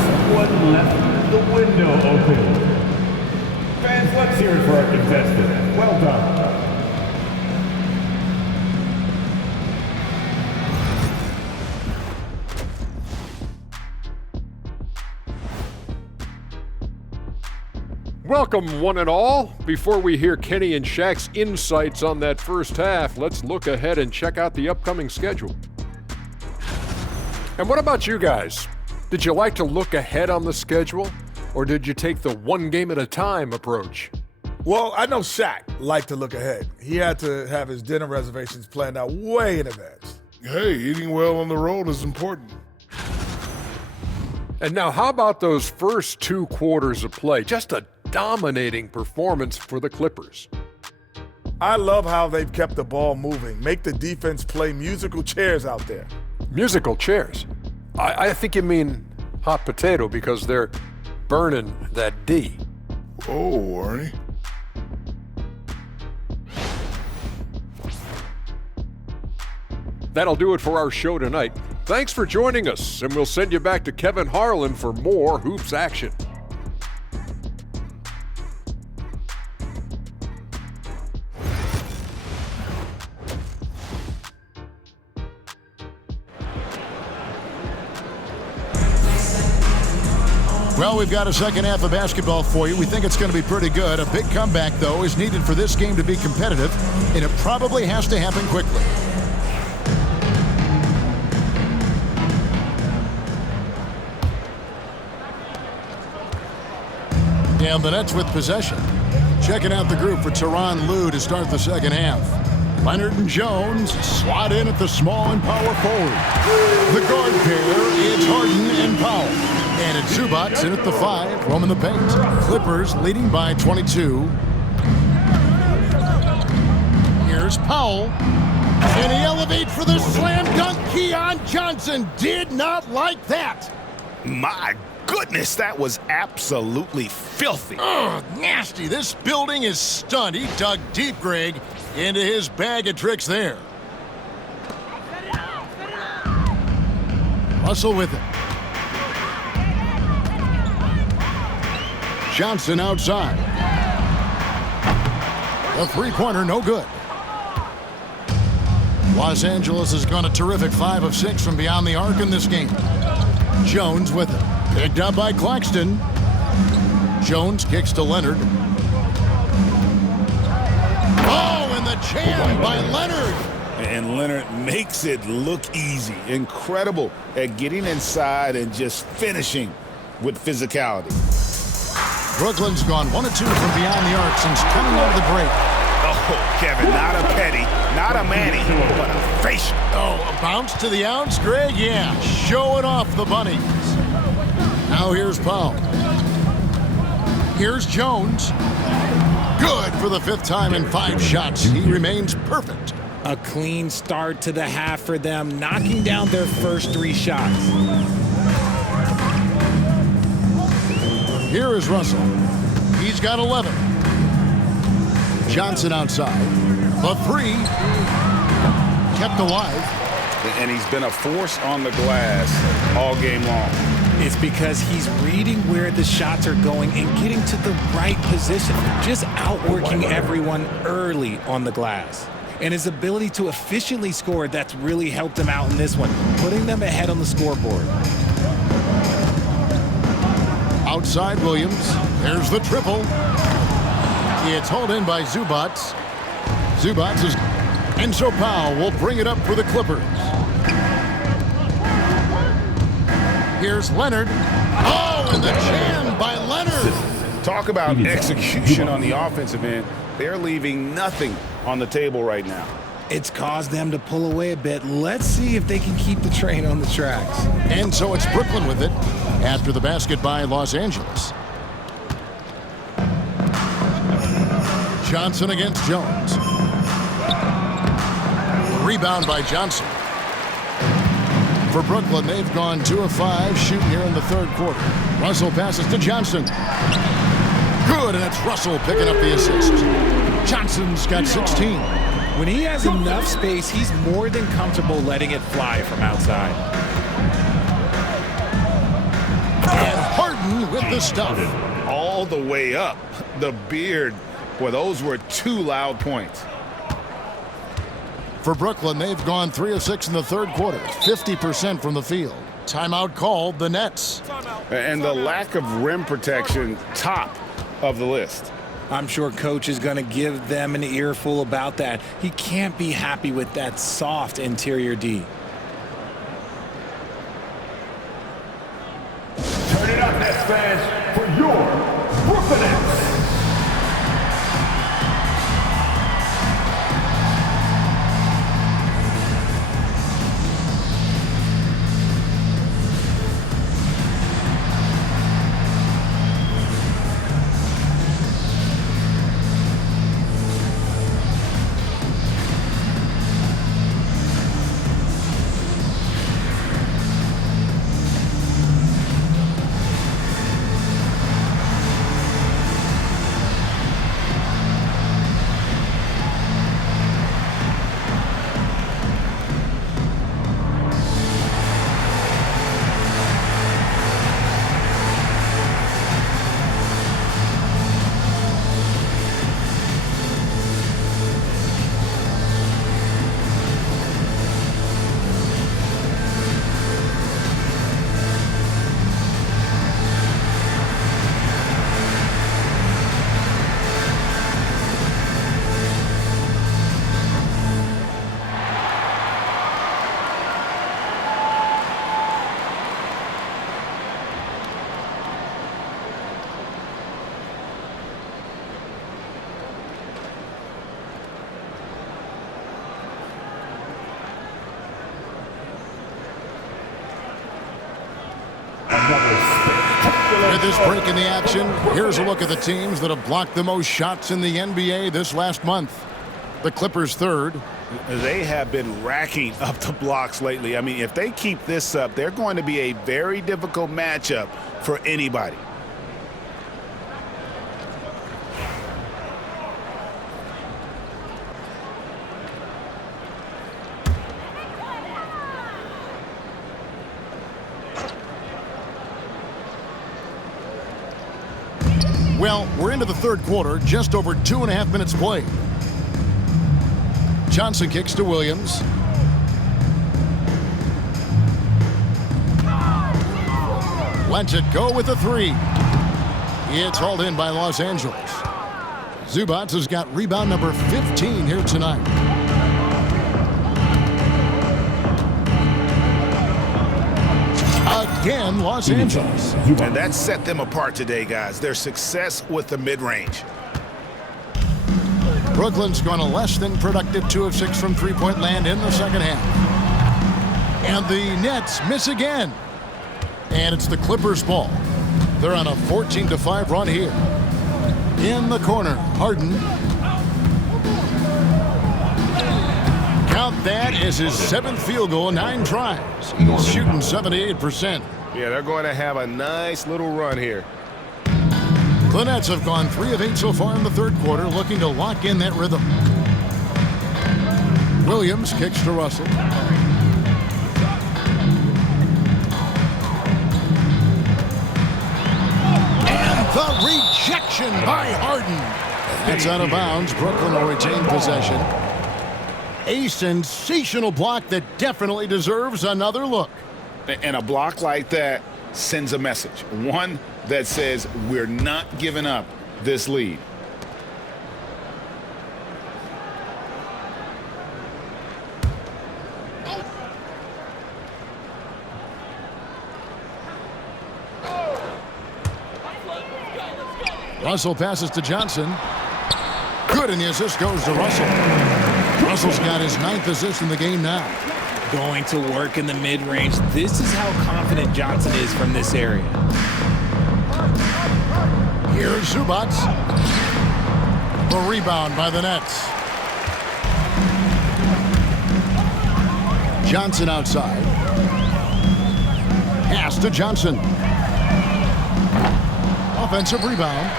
Someone left the window open. Fans, let's hear it for our contestant. Well done. Welcome, one and all. Before we hear Kenny and Shaq's insights on that first half, let's look ahead and check out the upcoming schedule. And what about you guys? Did you like to look ahead on the schedule, or did you take the one game at a time approach? Well, I know Shaq liked to look ahead. He had to have his dinner reservations planned out way in advance. Hey, eating well on the road is important. And now how about those first 2 quarters of play? Just a dominating performance for the Clippers. I love how they've kept the ball moving. Make the defense play musical chairs out there. Musical chairs? I think you mean hot potato because they're burning that D. Oh, Arnie. That'll do it for our show tonight. Thanks for joining us, and we'll send you back to Kevin Harlan for more Hoops action. Well, we've got a second half of basketball for you. We think it's going to be pretty good. A big comeback, though, is needed for this game to be competitive, and it probably has to happen quickly. And the Nets with possession. Checking out the group for Tyronn Lue to start the second half. Leonard and Jones slot in at the small and power forward. The guard pair is Harden and Powell. And it's Zubac in at the 5, roaming the paint. Clippers leading by 22. Here's Powell. And he elevates for the slam dunk. Keon Johnson did not like that. My goodness, that was absolutely filthy. Ugh, nasty. This building is stunned. He dug deep, Greg, into his bag of tricks there. Russell with it. Johnson outside. The three-pointer, no good. Los Angeles has gone a terrific 5 of 6 from beyond the arc in this game. Jones with it. Picked up by Claxton. Jones kicks to Leonard. Oh, and the jam by Leonard. And Leonard makes it look easy. Incredible at getting inside and just finishing with physicality. Brooklyn's gone 1 of 2 from beyond the arc since coming out of the break. Oh, Kevin, not a petty, not a Manny, but a facial. Oh, a bounce to the ounce, Greg? Yeah, showing off the bunnies. Now here's Powell. Here's Jones. Good for the 5th time in 5 shots. He remains perfect. A clean start to the half for them, knocking down their first 3 shots. Here is Russell. He's got 11. Johnson outside. The 3 kept alive. And he's been a force on the glass all game long. It's because he's reading where the shots are going and getting to the right position, just outworking everyone early on the glass. and his ability to efficiently score, that's really helped him out in this one, putting them ahead on the scoreboard. Outside Williams. There's the triple. It's hauled in by Zubac. Zubac is... And so Powell will bring it up for the Clippers. Here's Leonard. Oh, and the jam by Leonard. Talk about execution on the offensive end. They're leaving nothing on the table right now. It's caused them to pull away a bit. Let's see if they can keep the train on the tracks. And so it's Brooklyn with it after the basket by Los Angeles. Johnson against Jones. Rebound by Johnson. For Brooklyn, they've gone 2 of 5 shooting here in the third quarter. Russell passes to Johnson. Good, and it's Russell picking up the assist. Johnson's got 16. When he has enough space, he's more than comfortable letting it fly from outside. And Harden with the stuff. All the way up. The beard. Boy, those were 2 loud points. For Brooklyn, they've gone 3 of 6 in the third quarter. 50% from the field. Timeout called the Nets. And the lack of rim protection, top of the list. I'm sure coach is going to give them an earful about that. He can't be happy with that soft interior D. Turn it up, Nets fans, for your Brooklyn Nets. With this break in the action, here's a look at the teams that have blocked the most shots in the NBA this last month. The Clippers third. They have been racking up the blocks lately. I mean, if they keep this up, they're going to be a very difficult matchup for anybody. Well, we're into the third quarter, just over 2.5 minutes played. Johnson kicks to Williams. Lets it go with a 3. It's hauled in by Los Angeles. Zubac has got rebound number 15 here tonight. Again, Los Angeles. And that set them apart today, guys. Their success with the mid-range. Brooklyn's gone a less than productive 2 of 6 from three-point land in the second half. And the Nets miss again. And it's the Clippers' ball. They're on a 14-5 run here. In the corner, Harden. Count that as his 7th field goal in 9 tries. He's shooting 78%. Yeah, they're going to have a nice little run here. The Nets have gone 3 of 8 so far in the third quarter, looking to lock in that rhythm. Williams kicks to Russell. And the rejection by Harden. That's out of bounds. Brooklyn will retain possession. A sensational block that definitely deserves another look. And a block like that sends a message. One that says we're not giving up this lead. Russell passes to Johnson. Good, and the assist goes to Russell. Russell's got his 9th assist in the game now. Going to work in the mid-range. This is how confident Johnson is from this area. Here's Zubac. The rebound by the Nets. Johnson outside. Pass to Johnson. Offensive rebound.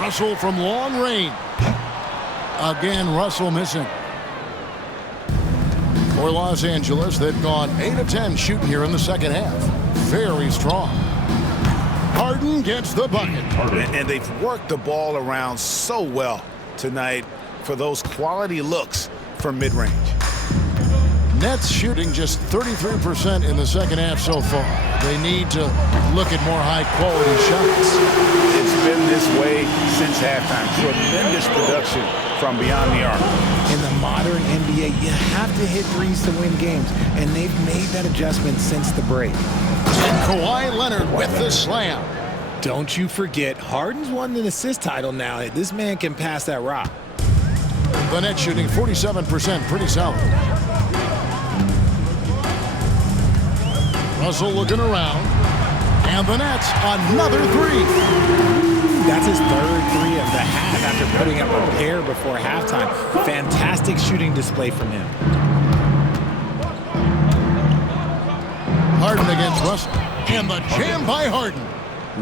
Russell from long range. Again, Russell missing. For Los Angeles, they've gone 8 of 10 shooting here in the second half. Very strong. Harden gets the bucket. And they've worked the ball around so well tonight for those quality looks from mid-range. Nets shooting just 33% in the second half so far. They need to look at more high-quality shots. It's been this way since halftime. Tremendous production from beyond the arc. In the modern NBA, you have to hit threes to win games, and they've made that adjustment since the break. And Kawhi Leonard with the slam. Don't you forget, Harden's won an assist title now. This man can pass that rock. The Nets shooting 47%, pretty solid. Russell looking around, and the Nets another three. That's his 3rd three of the half after putting up a pair before halftime. Fantastic shooting display from him. Harden against Russell, and the jam by Harden.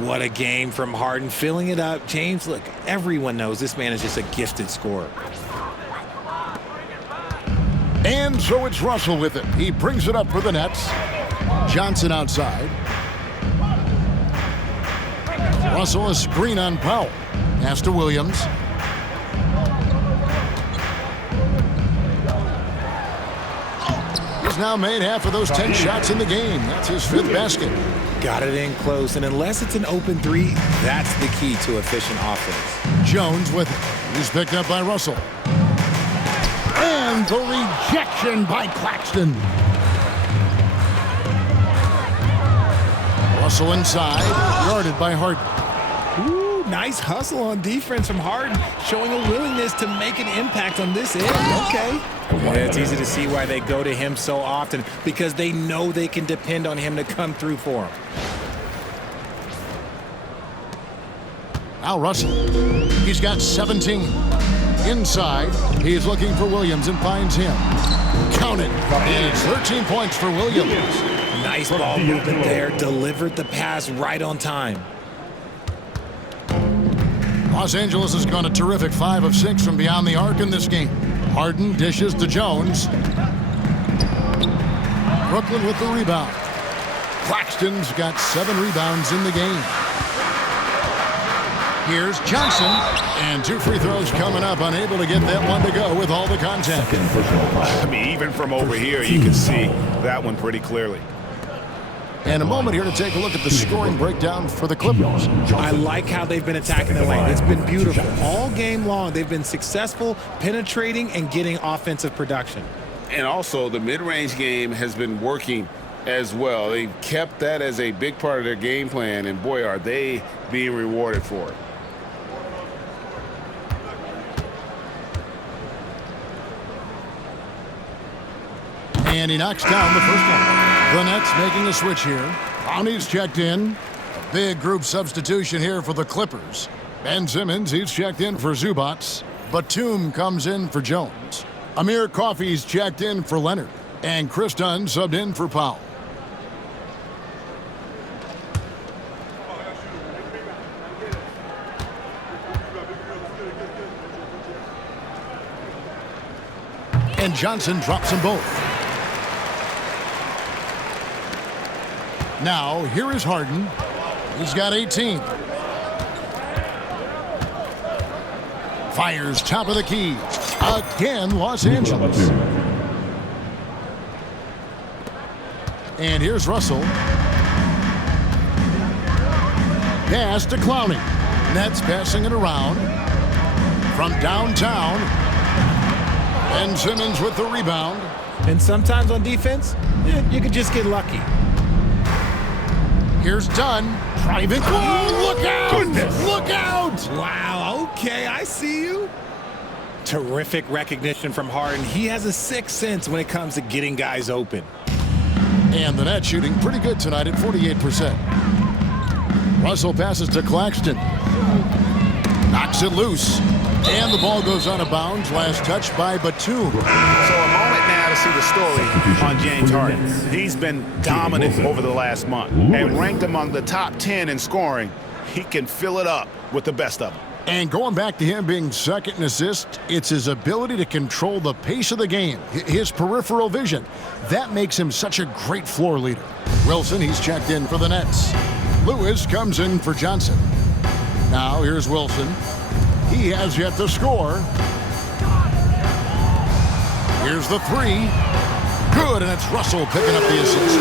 What a game from Harden, filling it up. James, look, everyone knows this man is just a gifted scorer. And so it's Russell with it. He brings it up for the Nets. Johnson outside. Russell a screen on Powell. Pass to Williams. He's now made half of those 10 shots in the game. That's his 5th basket. Got it in close, and unless it's an open three, that's the key to efficient offense. Jones with it. He's picked up by Russell. And the rejection by Claxton. Russell inside, guarded by Harden. Ooh, nice hustle on defense from Harden, showing a willingness to make an impact on this end. Okay. Yeah, it's easy to see why they go to him so often, because they know they can depend on him to come through for them. Now Russell. He's got 17. Inside, he's looking for Williams and finds him. Count it. And it's 13 points for Williams. Nice ball movement there. Delivered the pass right on time. Los Angeles has gone a terrific 5 of 6 from beyond the arc in this game. Harden dishes to Jones. Brooklyn with the rebound. Claxton's got 7 rebounds in the game. Here's Johnson, and 2 free throws coming up, unable to get that one to go with all the contact. I mean, even from over here, you can see that one pretty clearly. And a moment here to take a look at the scoring breakdown for the Clippers. I like how they've been attacking the lane. It's been beautiful. All game long, they've been successful penetrating and getting offensive production. And also, the mid-range game has been working as well. They've kept that as a big part of their game plan, and boy, are they being rewarded for it. And he knocks down the first one. The Nets making a switch here. Brownie's checked in. A big group substitution here for the Clippers. Ben Simmons, he's checked in for Zubac. Batum comes in for Jones. Amir Coffey's checked in for Leonard. And Chris Dunn subbed in for Powell. And Johnson drops them both. Now, here is Harden. He's got 18. Fires top of the key. Again, Los Angeles. And here's Russell. Pass to Clowney. Nets passing it around. From downtown. And Simmons with the rebound. And sometimes on defense, you could just get lucky. Here's Dunn. Driving. Whoa, look out! Goodness. Look out! Wow, okay, I see you. Terrific recognition from Harden. He has a sixth sense when it comes to getting guys open. And the net shooting pretty good tonight at 48%. Russell passes to Claxton. Knocks it loose. And the ball goes out of bounds. Last touch by Batum. So a moment now to see the story on James Harden. He's been dominant over the last month and ranked among the top 10 in scoring. He can fill it up with the best of them. And going back to him being second in assist, it's his ability to control the pace of the game, his peripheral vision. That makes him such a great floor leader. Wilson, he's checked in for the Nets. Lewis comes in for Johnson. Now here's Wilson. He has yet to score. Here's the three. Good, and it's Russell picking up the assist.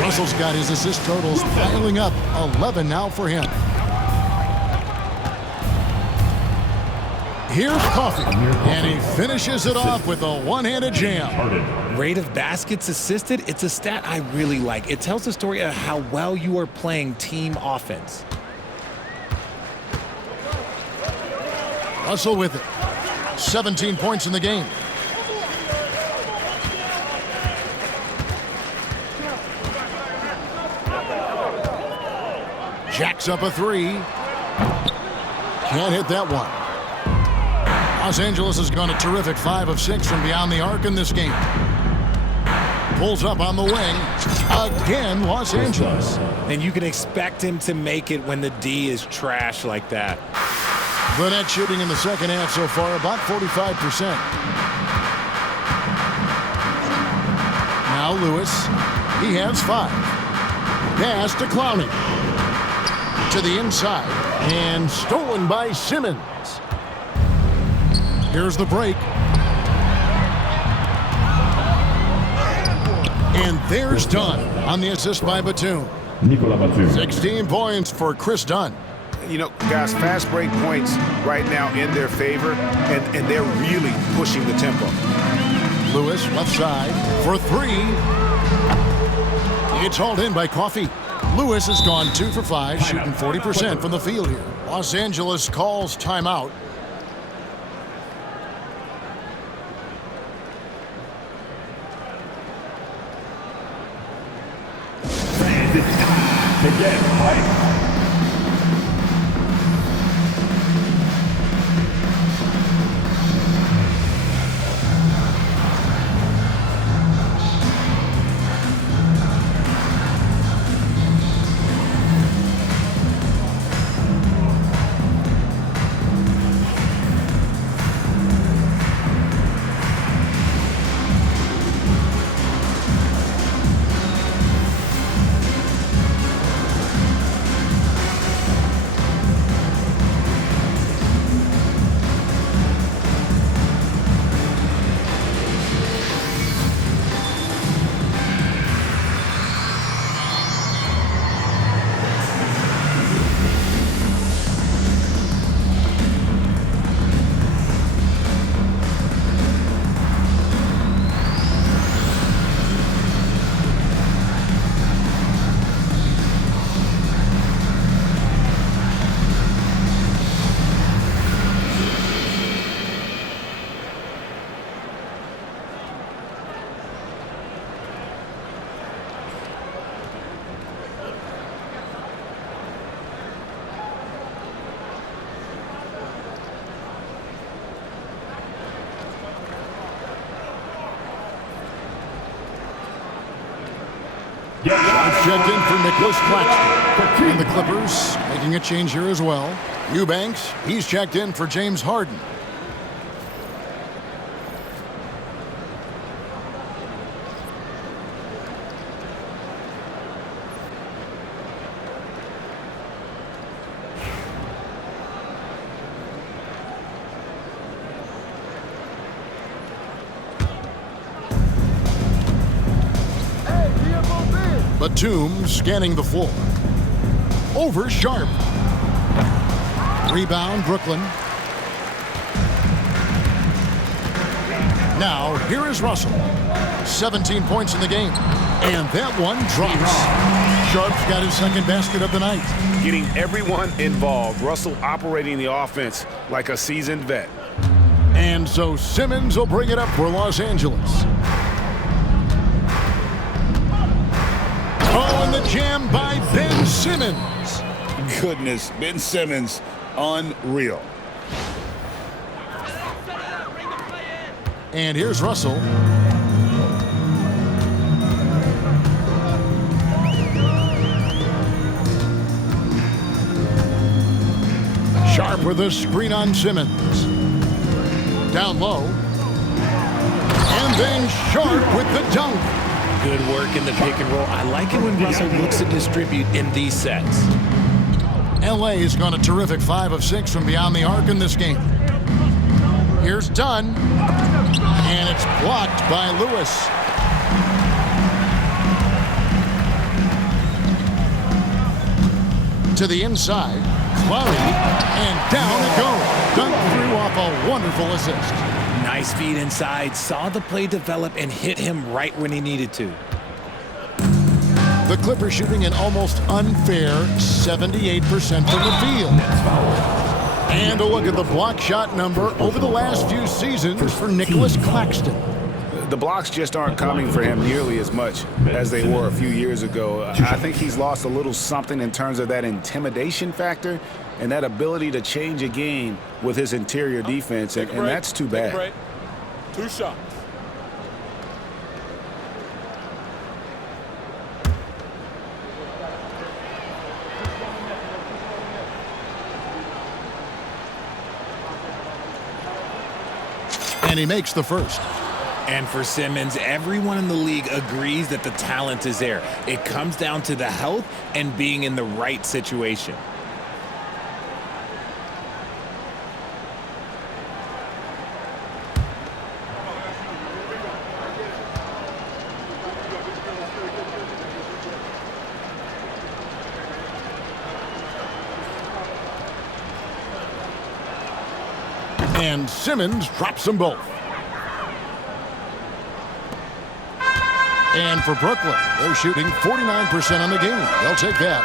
Russell's got his assist totals piling up. 11 now for him. Here's Coffey, and he finishes it off with a one-handed jam. Rate of baskets assisted, it's a stat I really like. It tells the story of how well you are playing team offense. Russell with it. 17 points in the game. Jacks up a three. Can't hit that one. Los Angeles has gone a terrific 5 of 6 from beyond the arc in this game. Pulls up on the wing. Again, Los Angeles. And you can expect him to make it when the D is trash like that. The net shooting in the second half so far, about 45%. Now Lewis. He has 5. Pass to Clowney. To the inside. And stolen by Simmons. Here's the break. And there's Dunn on the assist by Batum. 16 points for Chris Dunn. You know, guys, fast break points right now in their favor, and they're really pushing the tempo. Lewis, left side, for 3. It's hauled in by Coffey. Lewis has gone 2 for 5, shooting 40% from the field here. Los Angeles calls timeout. It's time to get hyped. Checked in for Nicholas Claxton. And the Clippers making a change here as well. Eubanks, he's checked in for James Harden. Batum scanning the floor. Over Sharp. Rebound, Brooklyn. Now, here is Russell. 17 points in the game. And that one drops. Sharp's got his second basket of the night. Getting everyone involved. Russell operating the offense like a seasoned vet. And so Simmons will bring it up for Los Angeles. Oh, and the jam by Ben Simmons. Goodness, Ben Simmons, unreal. And here's Russell. Sharp with a screen on Simmons. Down low. And then Sharp with the dunk. Good work in the pick and roll. I like it when Russell looks to distribute in these sets. LA has gone a terrific 5 of 6 from beyond the arc in this game. Here's Dunn. And it's blocked by Lewis. To the inside. Cloudy. And down it goes. Dunn threw off a wonderful assist. Nice feed inside. Saw the play develop and hit him right when he needed to. The Clippers shooting an almost unfair 78% from the field. And a look at the block shot number over the last few seasons for Nicholas Claxton. The blocks just aren't coming for him nearly as much as they were a few years ago. I think he's lost a little something in terms of that intimidation factor and that ability to change a game with his interior defense, and that's too bad. 2 shots. And he makes the first. And for Simmons, everyone in the league agrees that the talent is there. It comes down to the health and being in the right situation. And Simmons drops them both. And for Brooklyn, they're shooting 49% on the game. They'll take that.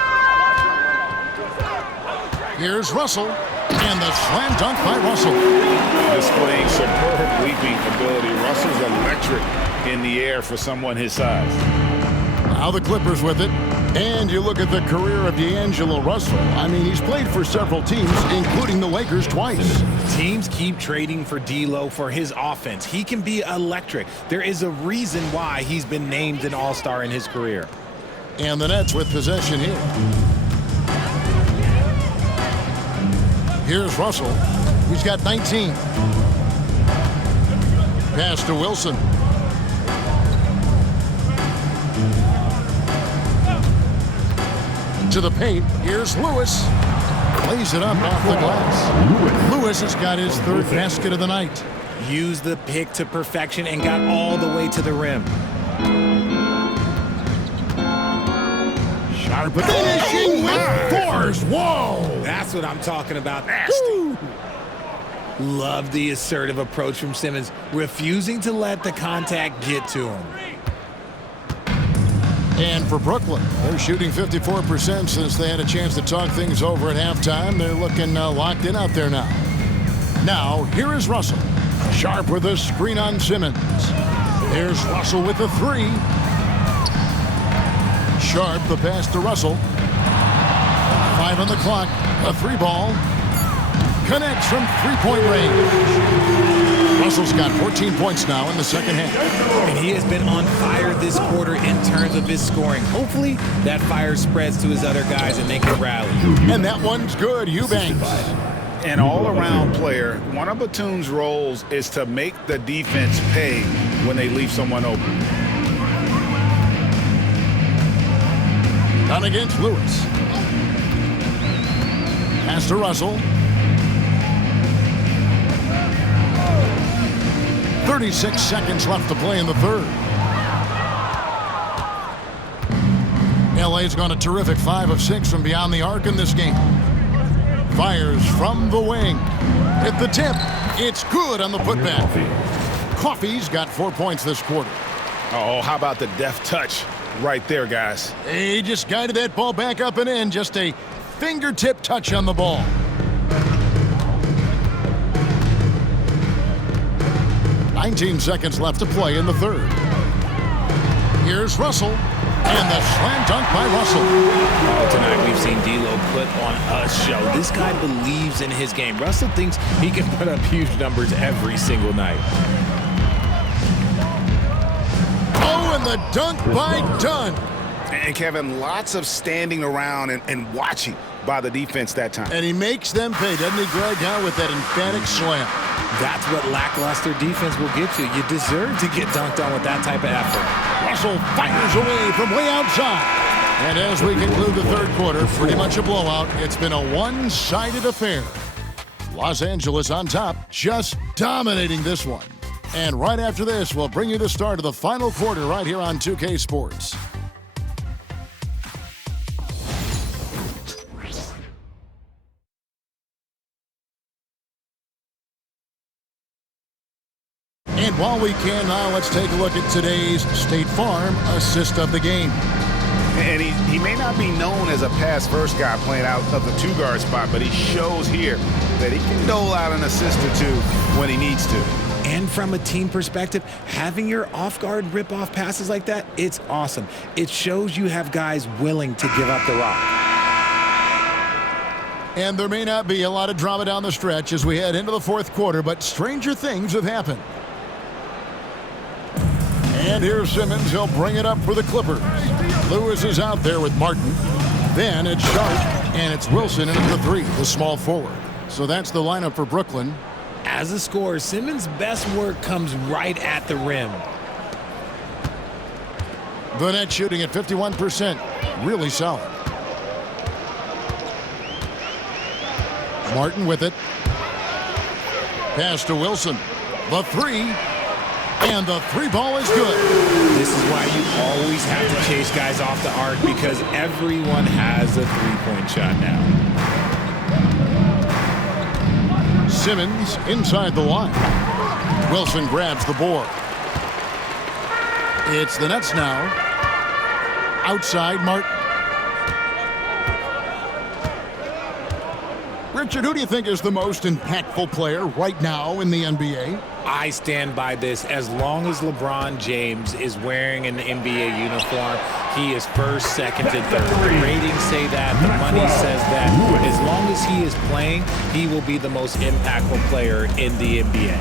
Here's Russell. And the slam dunk by Russell. Displaying superb leaping ability. Russell's electric in the air for someone his size. Now the Clippers with it. And you look at the career of D'Angelo Russell. I mean, he's played for several teams, including the Lakers twice. Teams keep trading for D'Lo for his offense. He can be electric. There is a reason why he's been named an all-star in his career. And the Nets with possession here. Here's Russell. He's got 19. Pass to Wilson. To the paint. Here's Lewis. Lays it up off the glass. Lewis has got his third basket of the night. Used the pick to perfection and got all the way to the rim. Sharp finishing with force. Whoa! That's what I'm talking about. Nasty. Love the assertive approach from Simmons, refusing to let the contact get to him. And for Brooklyn, they're shooting 54% since they had a chance to talk things over at halftime. They're looking locked in out there now. Now, here is Russell. Sharp with a screen on Simmons. Here's Russell with the three. Sharp, the pass to Russell. 5 on the clock. A 3-ball. Connects from three-point range. Russell's got 14 points now in the second half. And he has been on fire this quarter in terms of his scoring. Hopefully, that fire spreads to his other guys and they can rally. And that one's good. Eubanks. An all-around player, one of Batum's roles is to make the defense pay when they leave someone open. Done against Lewis. Pass to Russell. 36 seconds left to play in the third. LA's gone a terrific 5 of 6 from beyond the arc in this game. Fires from the wing. At the tip, it's good on the putback. Coffey's got 4 points this quarter. Oh, how about the deft touch right there, guys? He just guided that ball back up and in. Just a fingertip touch on the ball. "19 seconds left to play in the third. Here's Russell. And the slam dunk by Russell. Oh, tonight we've seen D'Lo put on a show. This guy believes in his game. Russell thinks he can put up huge numbers every single night. Oh, and the dunk by Dunn. And Kevin, lots of standing around and watching by the defense that time. And he makes them pay, doesn't he, Greg, huh, with that emphatic slam. That's what lackluster defense will get you. You deserve to get dunked on with that type of effort. Russell fires away from way outside. And as we conclude the third quarter, pretty much a blowout. It's been a one-sided affair. Los Angeles on top, just dominating this one. And right after this, we'll bring you the start of the final quarter right here on 2K Sports. And while we can now, let's take a look at today's State Farm assist of the game. And he may not be known as a pass-first guy playing out of the two-guard spot, but he shows here that he can dole out an assist or two when he needs to. And from a team perspective, having your off-guard rip-off passes like that, it's awesome. It shows you have guys willing to give up the rock. And there may not be a lot of drama down the stretch as we head into the fourth quarter, but stranger things have happened. And here's Simmons. He'll bring it up for the Clippers. Lewis is out there with Martin. Then it's Sharp, and it's Wilson into the three, the small forward. So that's the lineup for Brooklyn. As a scorer, Simmons' best work comes right at the rim. The net shooting at 51%. Really solid. Martin with it. Pass to Wilson. The three. And the three ball is good. This is why you always have to chase guys off the arc, because everyone has a three-point shot now. Simmons inside the line. Wilson grabs the board. It's the Nets now. Outside Martin. Richard, who do you think is the most impactful player right now in the NBA? I stand by this. As long as LeBron James is wearing an NBA uniform, he is first, second, and third. The ratings say that. The money says that. As long as he is playing, he will be the most impactful player in the NBA.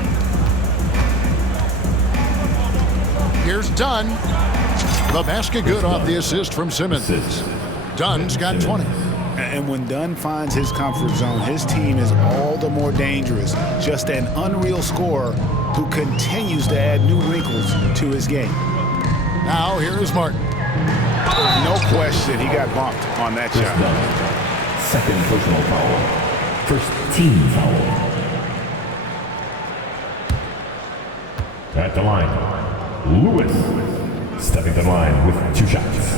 Here's Dunn. The basket good off the assist from Simmons. Dunn's got 20. And when Dunn finds his comfort zone, his team is all the more dangerous. Just an unreal scorer who continues to add new wrinkles to his game. Now here's Martin. No question he got bumped on that shot. Second personal foul. First team foul. At the line, Lewis stepping to the line with 2 shots.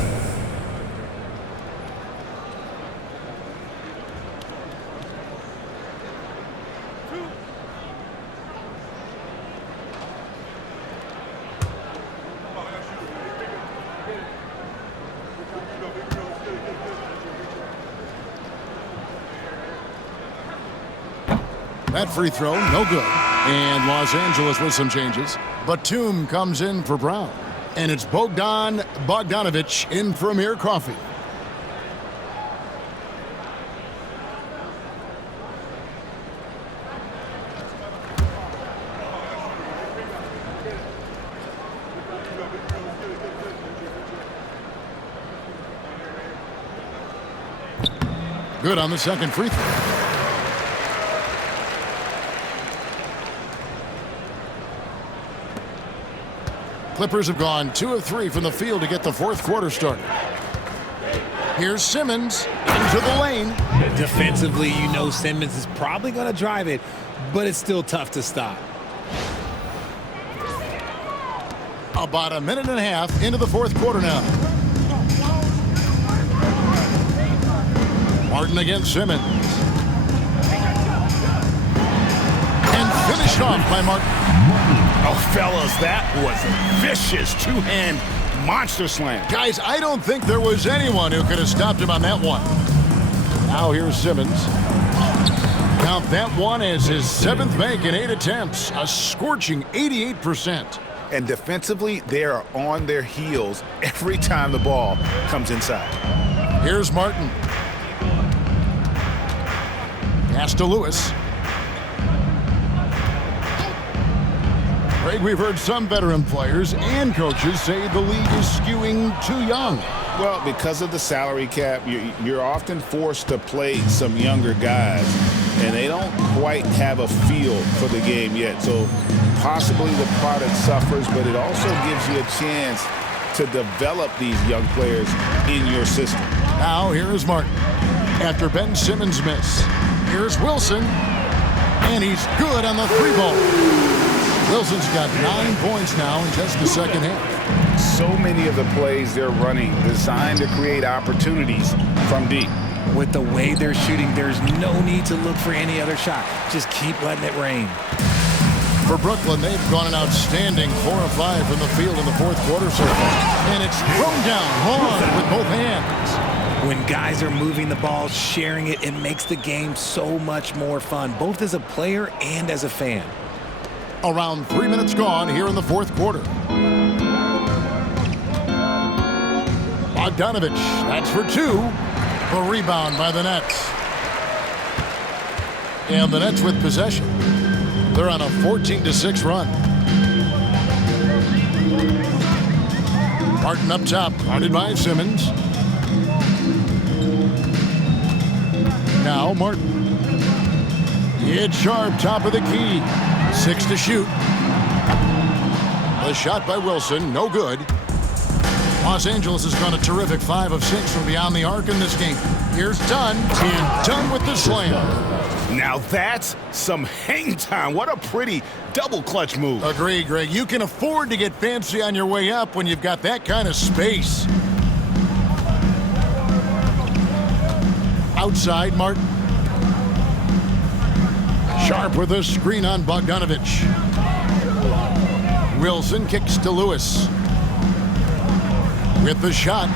That free throw, no good. And Los Angeles with some changes. Batum comes in for Brown. And it's Bogdan Bogdanovic in for Amir Coffey. Good on the second free throw. Clippers have gone 2 of 3 from the field to get the fourth quarter started. Here's Simmons into the lane. Defensively, you know Simmons is probably going to drive it, but it's still tough to stop. About a minute and a half into the fourth quarter now. Martin against Simmons. And finished off by Martin. Oh, fellas, that was a vicious two-hand monster slam. Guys, I don't think there was anyone who could have stopped him on that one. Now here's Simmons. Count that one as his 7th make in 8 attempts. A scorching 88%. And defensively, they are on their heels every time the ball comes inside. Here's Martin. Pass to Lewis. Greg, we've heard some veteran players and coaches say the league is skewing too young. Well, because of the salary cap, you're often forced to play some younger guys, and they don't quite have a feel for the game yet. So possibly the product suffers, but it also gives you a chance to develop these young players in your system. Now here's Martin. After Ben Simmons' miss, here's Wilson, and he's good on the 3-ball. Wilson's got 9 points now in just the second half. So many of the plays they're running designed to create opportunities from deep. With the way they're shooting, there's no need to look for any other shot. Just keep letting it rain. For Brooklyn, they've gone an outstanding 4 of 5 from the field in the 4th quarter so far. And it's thrown down hard with both hands. When guys are moving the ball, sharing it, it makes the game so much more fun, both as a player and as a fan. Around 3 minutes gone here in the 4th quarter. Bogdanovich, that's for 2. A rebound by the Nets. And the Nets with possession. They're on a 14-6 run. Martin up top, guarded by Simmons. Now Martin. It's Sharp, top of the key. 6 to shoot. The shot by Wilson, no good. Los Angeles has gone a terrific 5 of 6 from beyond the arc in this game. Here's Dunn, and Dunn with the slam. Now that's some hang time. What a pretty double clutch move. Agree, Greg. You can afford to get fancy on your way up when you've got that kind of space. Outside, Martin. Sharp with a screen on Bogdanovich. Wilson kicks to Lewis. With the shot.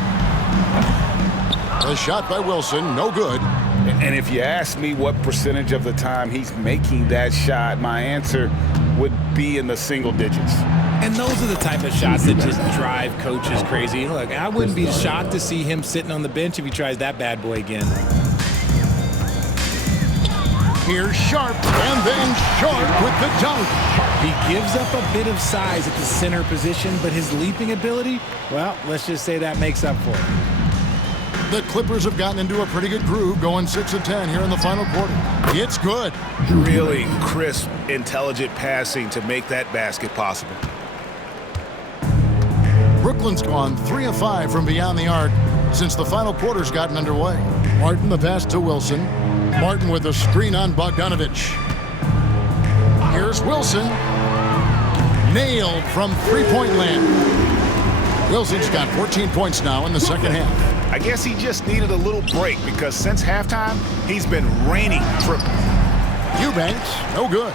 The shot by Wilson, no good. And if you ask me what percentage of the time he's making that shot, my answer would be in the single digits. And those are the type of shots that just drive coaches crazy. Look, I wouldn't be shocked to see him sitting on the bench if he tries that bad boy again. Here's Sharp, and then Sharp with the dunk. He gives up a bit of size at the center position, but his leaping ability, well, let's just say that makes up for it. The Clippers have gotten into a pretty good groove, going 6 of 10 here in the final quarter. It's good. Really crisp, intelligent passing to make that basket possible. Brooklyn's gone 3 of 5 from beyond the arc since the final quarter's gotten underway. Martin the pass to Wilson. Martin with a screen on Bogdanovich. Here's Wilson. Nailed from 3-point land. Wilson's got 14 points now in the second half. I guess he just needed a little break because since halftime, he's been raining triples. Eubanks, no good.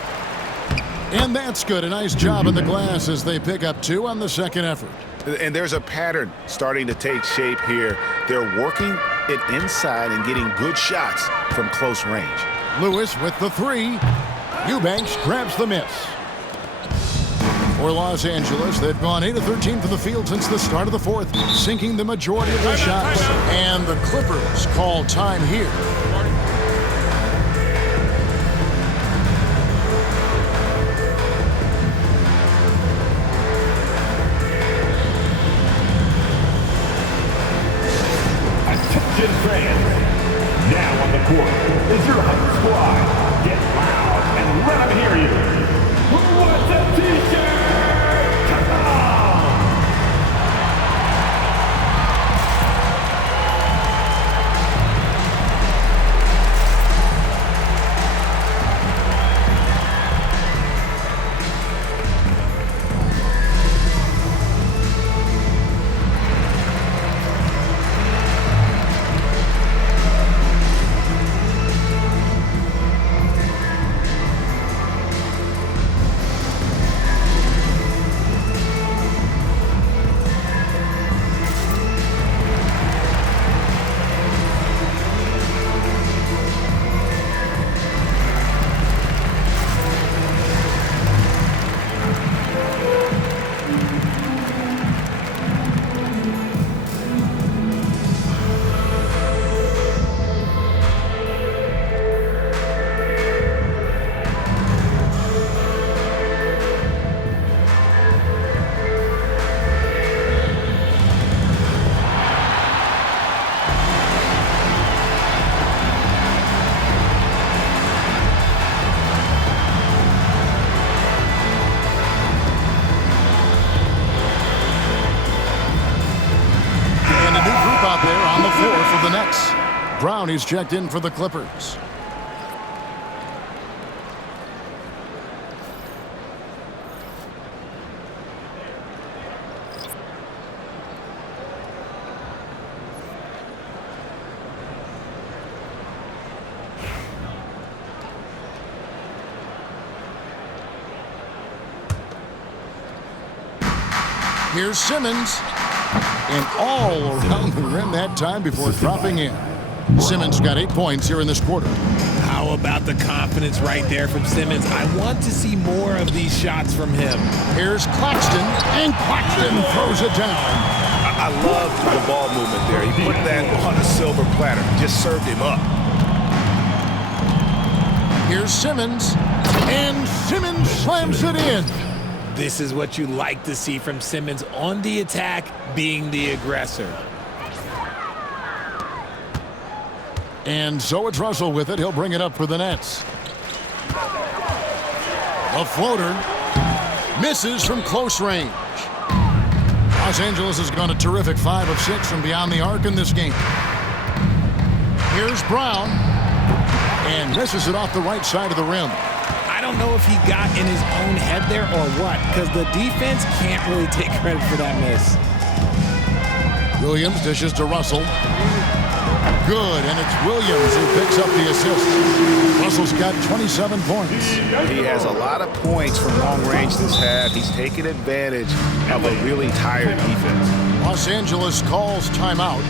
And that's good. A nice job at the glass as they pick up 2 on the second effort. And there's a pattern starting to take shape here. They're working it inside and getting good shots from close range. Lewis with the 3. Eubanks grabs the miss. For Los Angeles, they've gone 8 of 13 from the field since the start of the 4th, sinking the majority of their shots. And the Clippers call time here. Attention fans, now on the court is your hot squad. Get loud and let them hear you. Who wants a t-shirt? Come on! Brown, he's checked in for the Clippers. Here's Simmons, and all around the rim that time before dropping in. Simmons got 8 points here in this quarter. How about the confidence right there from Simmons? I want to see more of these shots from him. Here's Claxton, and Claxton throws it down. I love the ball movement there. He put that on a silver platter, just served him up. Here's Simmons, and Simmons slams it in. This is what you like to see from Simmons on the attack, being the aggressor. And so it's Russell with it. He'll bring it up for the Nets. A floater misses from close range. Los Angeles has gone a terrific 5 of 6 from beyond the arc in this game. Here's Brown, and misses it off the right side of the rim. I don't know if he got in his own head there or what, because the defense can't really take credit for that miss. Williams dishes to Russell. Good, and it's Williams who picks up the assist. Russell's got 27 points. He has a lot of points from long range this half. He's taken advantage of a really tired defense. Los Angeles calls timeout.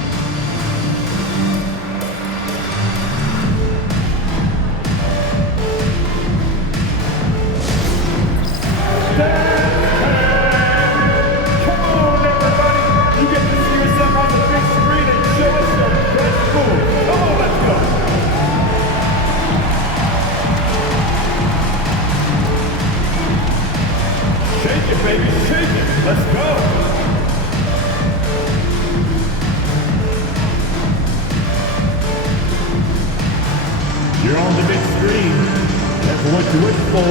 You're on the big screen. That's what you wish for.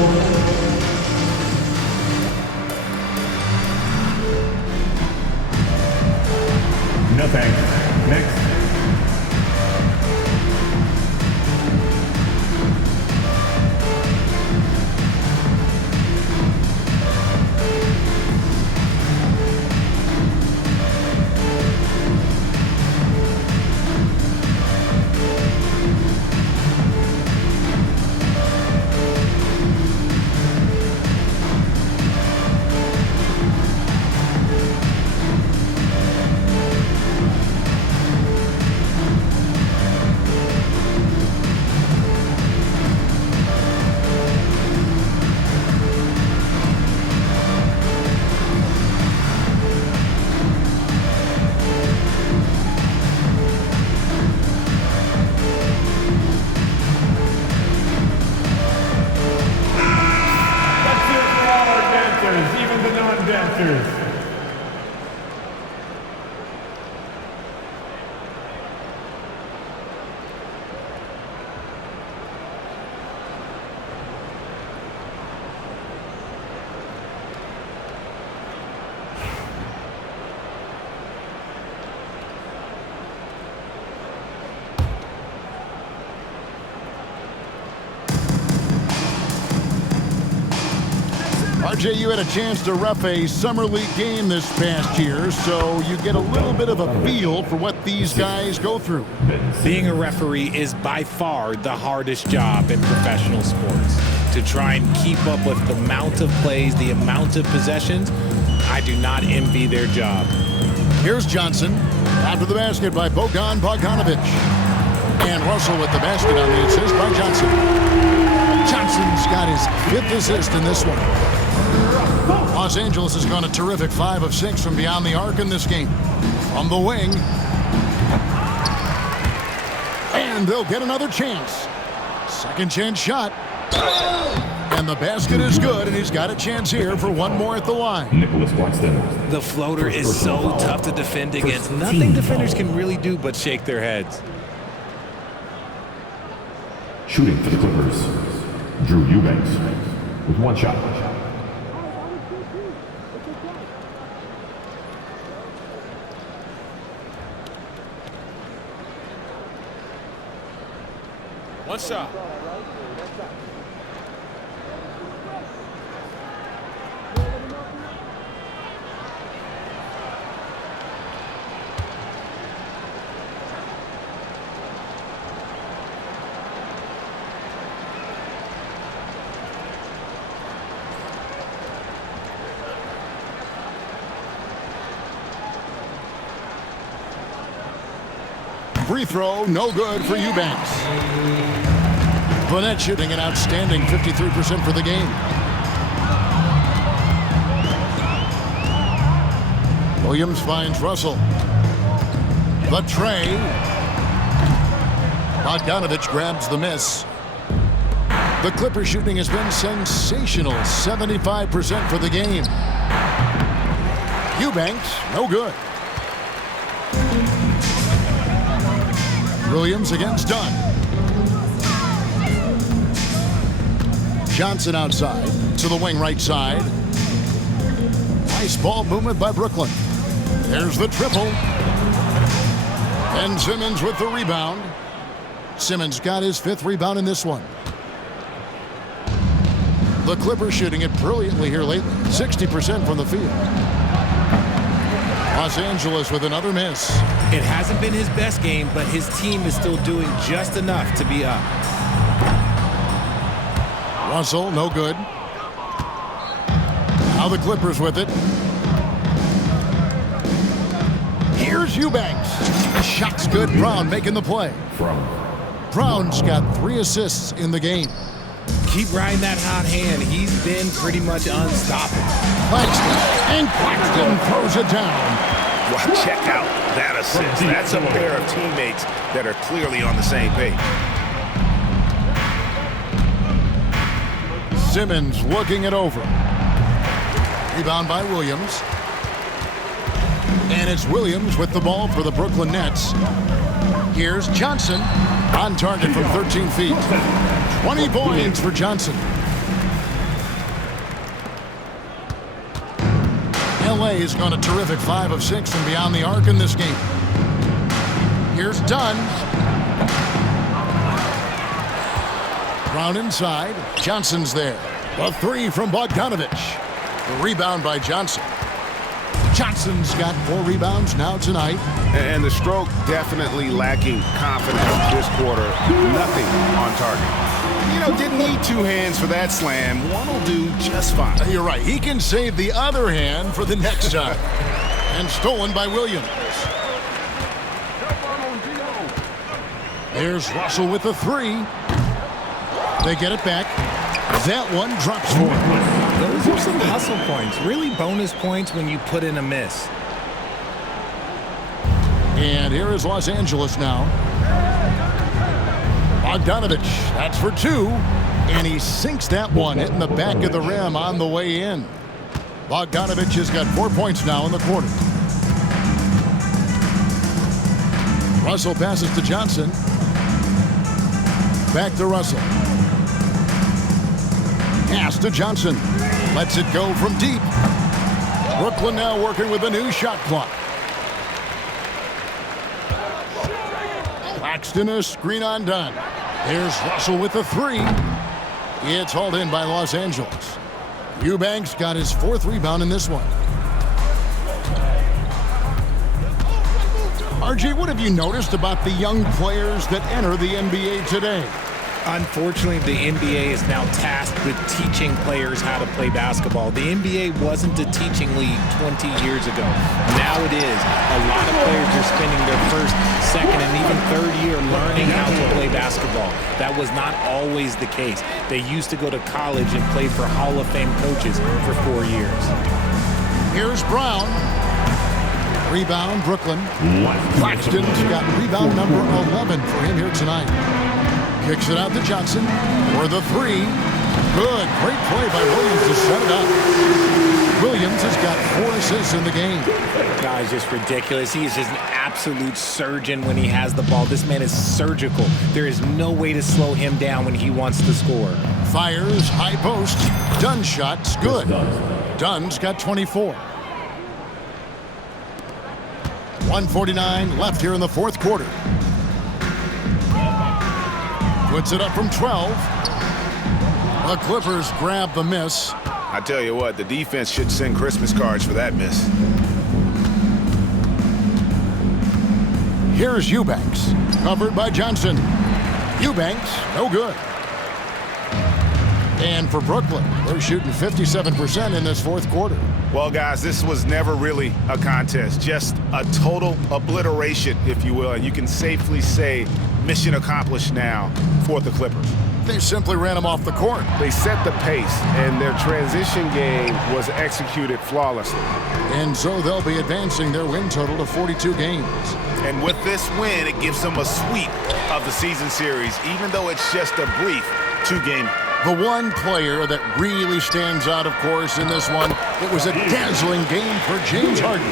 No thanks. Next. RJ, you had a chance to ref a summer league game this past year, so you get a little bit of a feel for what these guys go through. Being a referee is by far the hardest job in professional sports. To try and keep up with the amount of plays, the amount of possessions, I do not envy their job. Here's Johnson, after the basket by Bogan Bogdanovic. And Russell with the basket on the assist by Johnson. Johnson's got his 5th assist in this one. Los Angeles has gone a terrific 5 of 6 from beyond the arc in this game. From the wing. And they'll get another chance. Second chance shot. And the basket is good, and he's got a chance here for one more at the line. The floater is so tough to defend against. Nothing defenders can really do but shake their heads. Shooting for the Clippers, Drew Eubanks with 1 shot. One shot. Free throw, no good for Eubanks. Burnett shooting an outstanding 53% for the game. Williams finds Russell. The tray. Bogdanovich grabs the miss. The Clippers shooting has been sensational, 75% for the game. Eubanks, no good. Williams against Dunn. Johnson outside to the wing right side. Nice ball movement by Brooklyn. There's the triple. And Simmons with the rebound. Simmons got his 5th rebound in this one. The Clippers shooting it brilliantly here lately. 60% from the field. Los Angeles with another miss. It hasn't been his best game, but his team is still doing just enough to be up. Russell, no good. Now the Clippers with it. Here's Eubanks. Shot's good. Brown making the play. Brown's got 3 assists in the game. Keep riding that hot hand. He's been pretty much unstoppable. Claxton throws it down. Well, check out that assist. That's a pair of teammates that are clearly on the same page. Simmons looking it over. Rebound by Williams. And it's Williams with the ball for the Brooklyn Nets. Here's Johnson on target from 13 feet. 20 points for Johnson. LA has gone a terrific 5 of 6 from beyond the arc in this game. Here's Dunn. Brown inside. Johnson's there. A 3 from Bogdanovich. The rebound by Johnson. Johnson's got 4 rebounds now tonight. And the stroke definitely lacking confidence this quarter. Nothing on target. You know, didn't need 2 hands for that slam. One will do just fine. You're right. He can save the other hand for the next time. And stolen by Williams. There's Russell with the 3. They get it back. That one drops for him. Those are some hustle points. Really bonus points when you put in a miss. And here is Los Angeles now. Bogdanovich, that's for 2. And he sinks that one, hitting the back of the rim on the way in. Bogdanovich has got 4 points now in the quarter. Russell passes to Johnson. Back to Russell. Pass to Johnson. Lets it go from deep. Brooklyn now working with a new shot clock. Claxton a screen on Dunn. There's Russell with the 3. It's hauled in by Los Angeles. Eubanks got his 4th rebound in this one. RJ, what have you noticed about the young players that enter the NBA today? Unfortunately, the NBA is now tasked with teaching players how to play basketball. The NBA wasn't a teaching league 20 years ago. Now it is. A lot of players are spending their first, second, and even third year learning how to play basketball. That was not always the case. They used to go to college and play for Hall of Fame coaches for 4 years. Here's Brown. Rebound, Brooklyn. Claxton's got rebound number 11 for him here tonight. Kicks it out to Johnson for the 3. Good. Great play by Williams to set it up. Williams has got 4 assists in the game. Guy's just ridiculous. He is just an absolute surgeon when he has the ball. This man is surgical. There is no way to slow him down when he wants to score. Fires, high post. Dunn shot's good. Dunn's got 24. 1:49 left here in the 4th quarter. Puts it up from 12. The Clippers grab the miss. I tell you what, the defense should send Christmas cards for that miss. Here's Eubanks, covered by Johnson. Eubanks, no good. And for Brooklyn, they're shooting 57% in this fourth quarter. Well, guys, this was never really a contest, just a total obliteration, if you will. And you can safely say mission accomplished now for the Clippers. They simply ran him off the court. They set the pace, and their transition game was executed flawlessly. And so they'll be advancing their win total to 42 games. And with this win, it gives them a sweep of the season series, even though it's just a brief two-game. The one player that really stands out, of course, in this one, it was a dazzling game for James Harden.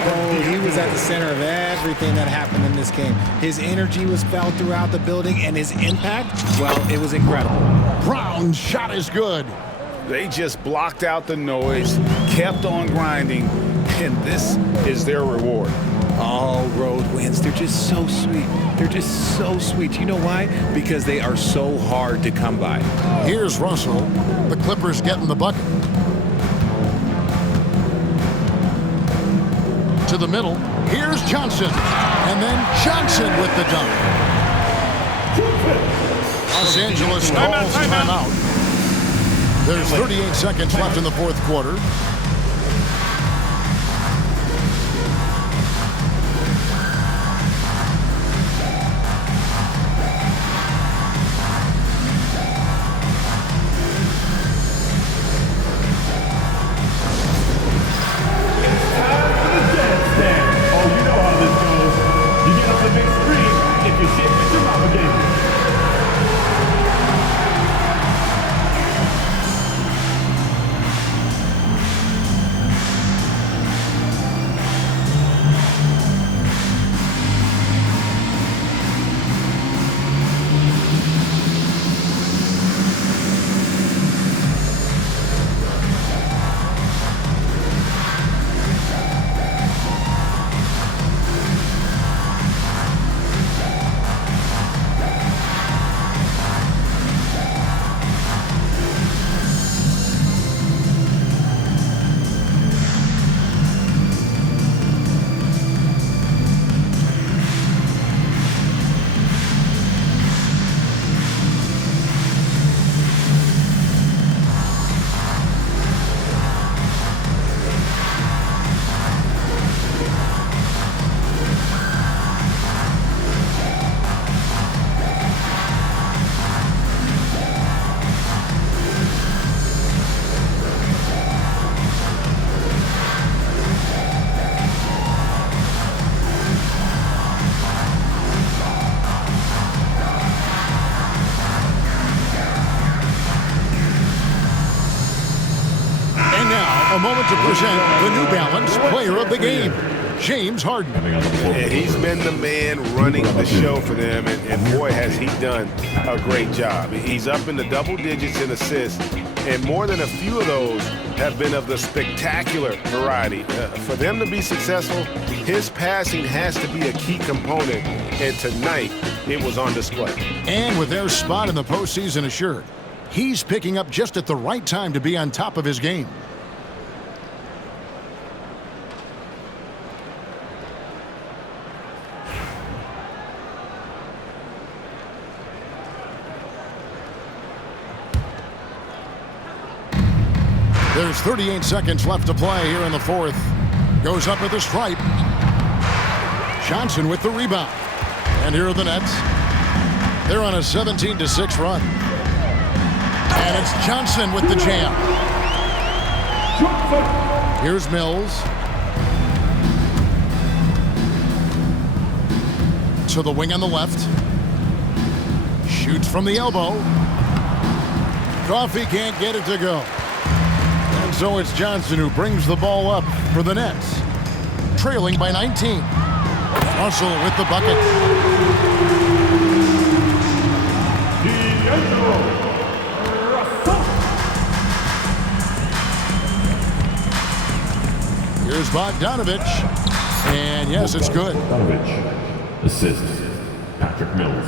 Oh, he was at the center of everything that happened in this game. His energy was felt throughout the building, and his impact, well, it was incredible. Brown's shot is good. They just blocked out the noise, kept on grinding, and this is their reward. All road wins. They're just so sweet. They're just so sweet. You know why? Because they are so hard to come by. Here's Russell. The Clippers getting the bucket. To the middle. Here's Johnson. And then Johnson with the dunk. Los Angeles calls timeout. There's 38 seconds left in the fourth quarter. A moment to present the New Balance Player of the Game, James Harden. And he's been the man running the show for them, and boy, has he done a great job. He's up in the double digits in assists, and more than a few of those have been of the spectacular variety. For them to be successful, his passing has to be a key component, and tonight it was on display. And with their spot in the postseason assured, he's picking up just at the right time to be on top of his game. There's 38 seconds left to play here in the fourth. Goes up at the stripe. Johnson with the rebound. And here are the Nets. They're on a 17-6 run. And it's Johnson with the jam. Here's Mills. To the wing on the left. Shoots from the elbow. Coffee can't get it to go. And so it's Johnson who brings the ball up for the Nets. Trailing by 19. Russell with the bucket. Here's Bogdanovich. And yes, it's good. Bogdanovich. Assist, Patrick Mills.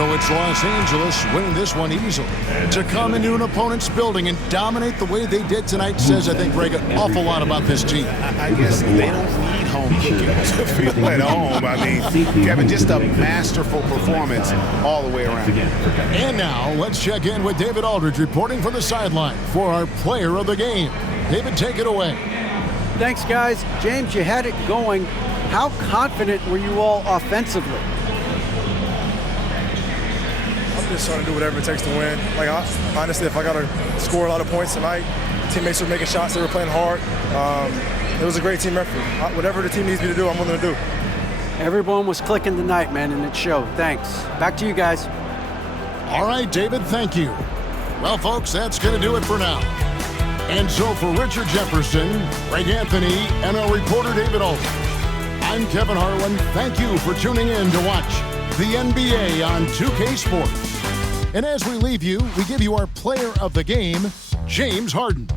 So it's Los Angeles winning this one easily. To come into an opponent's building and dominate the way they did tonight says, I think, Greg, an awful lot about this team. I guess they don't need home cooking to feel at home. I mean, Kevin, just a masterful performance all the way around. And now let's check in with David Aldridge reporting from the sideline for our player of the game. David, take it away. Thanks, guys. James, you had it going. How confident were you all offensively? I'm just trying to do whatever it takes to win. Like, honestly, if I got to score a lot of points tonight, teammates were making shots, they were playing hard. It was a great team effort. Whatever the team needs me to do, I'm willing to do. Everyone was clicking tonight, man, and it showed. Thanks. Back to you guys. All right, David, thank you. Well, folks, that's going to do it for now. And so for Richard Jefferson, Greg Anthony, and our reporter David Aldridge, I'm Kevin Harlan. Thank you for tuning in to watch the NBA on 2K Sports. And as we leave you, we give you our player of the game, James Harden.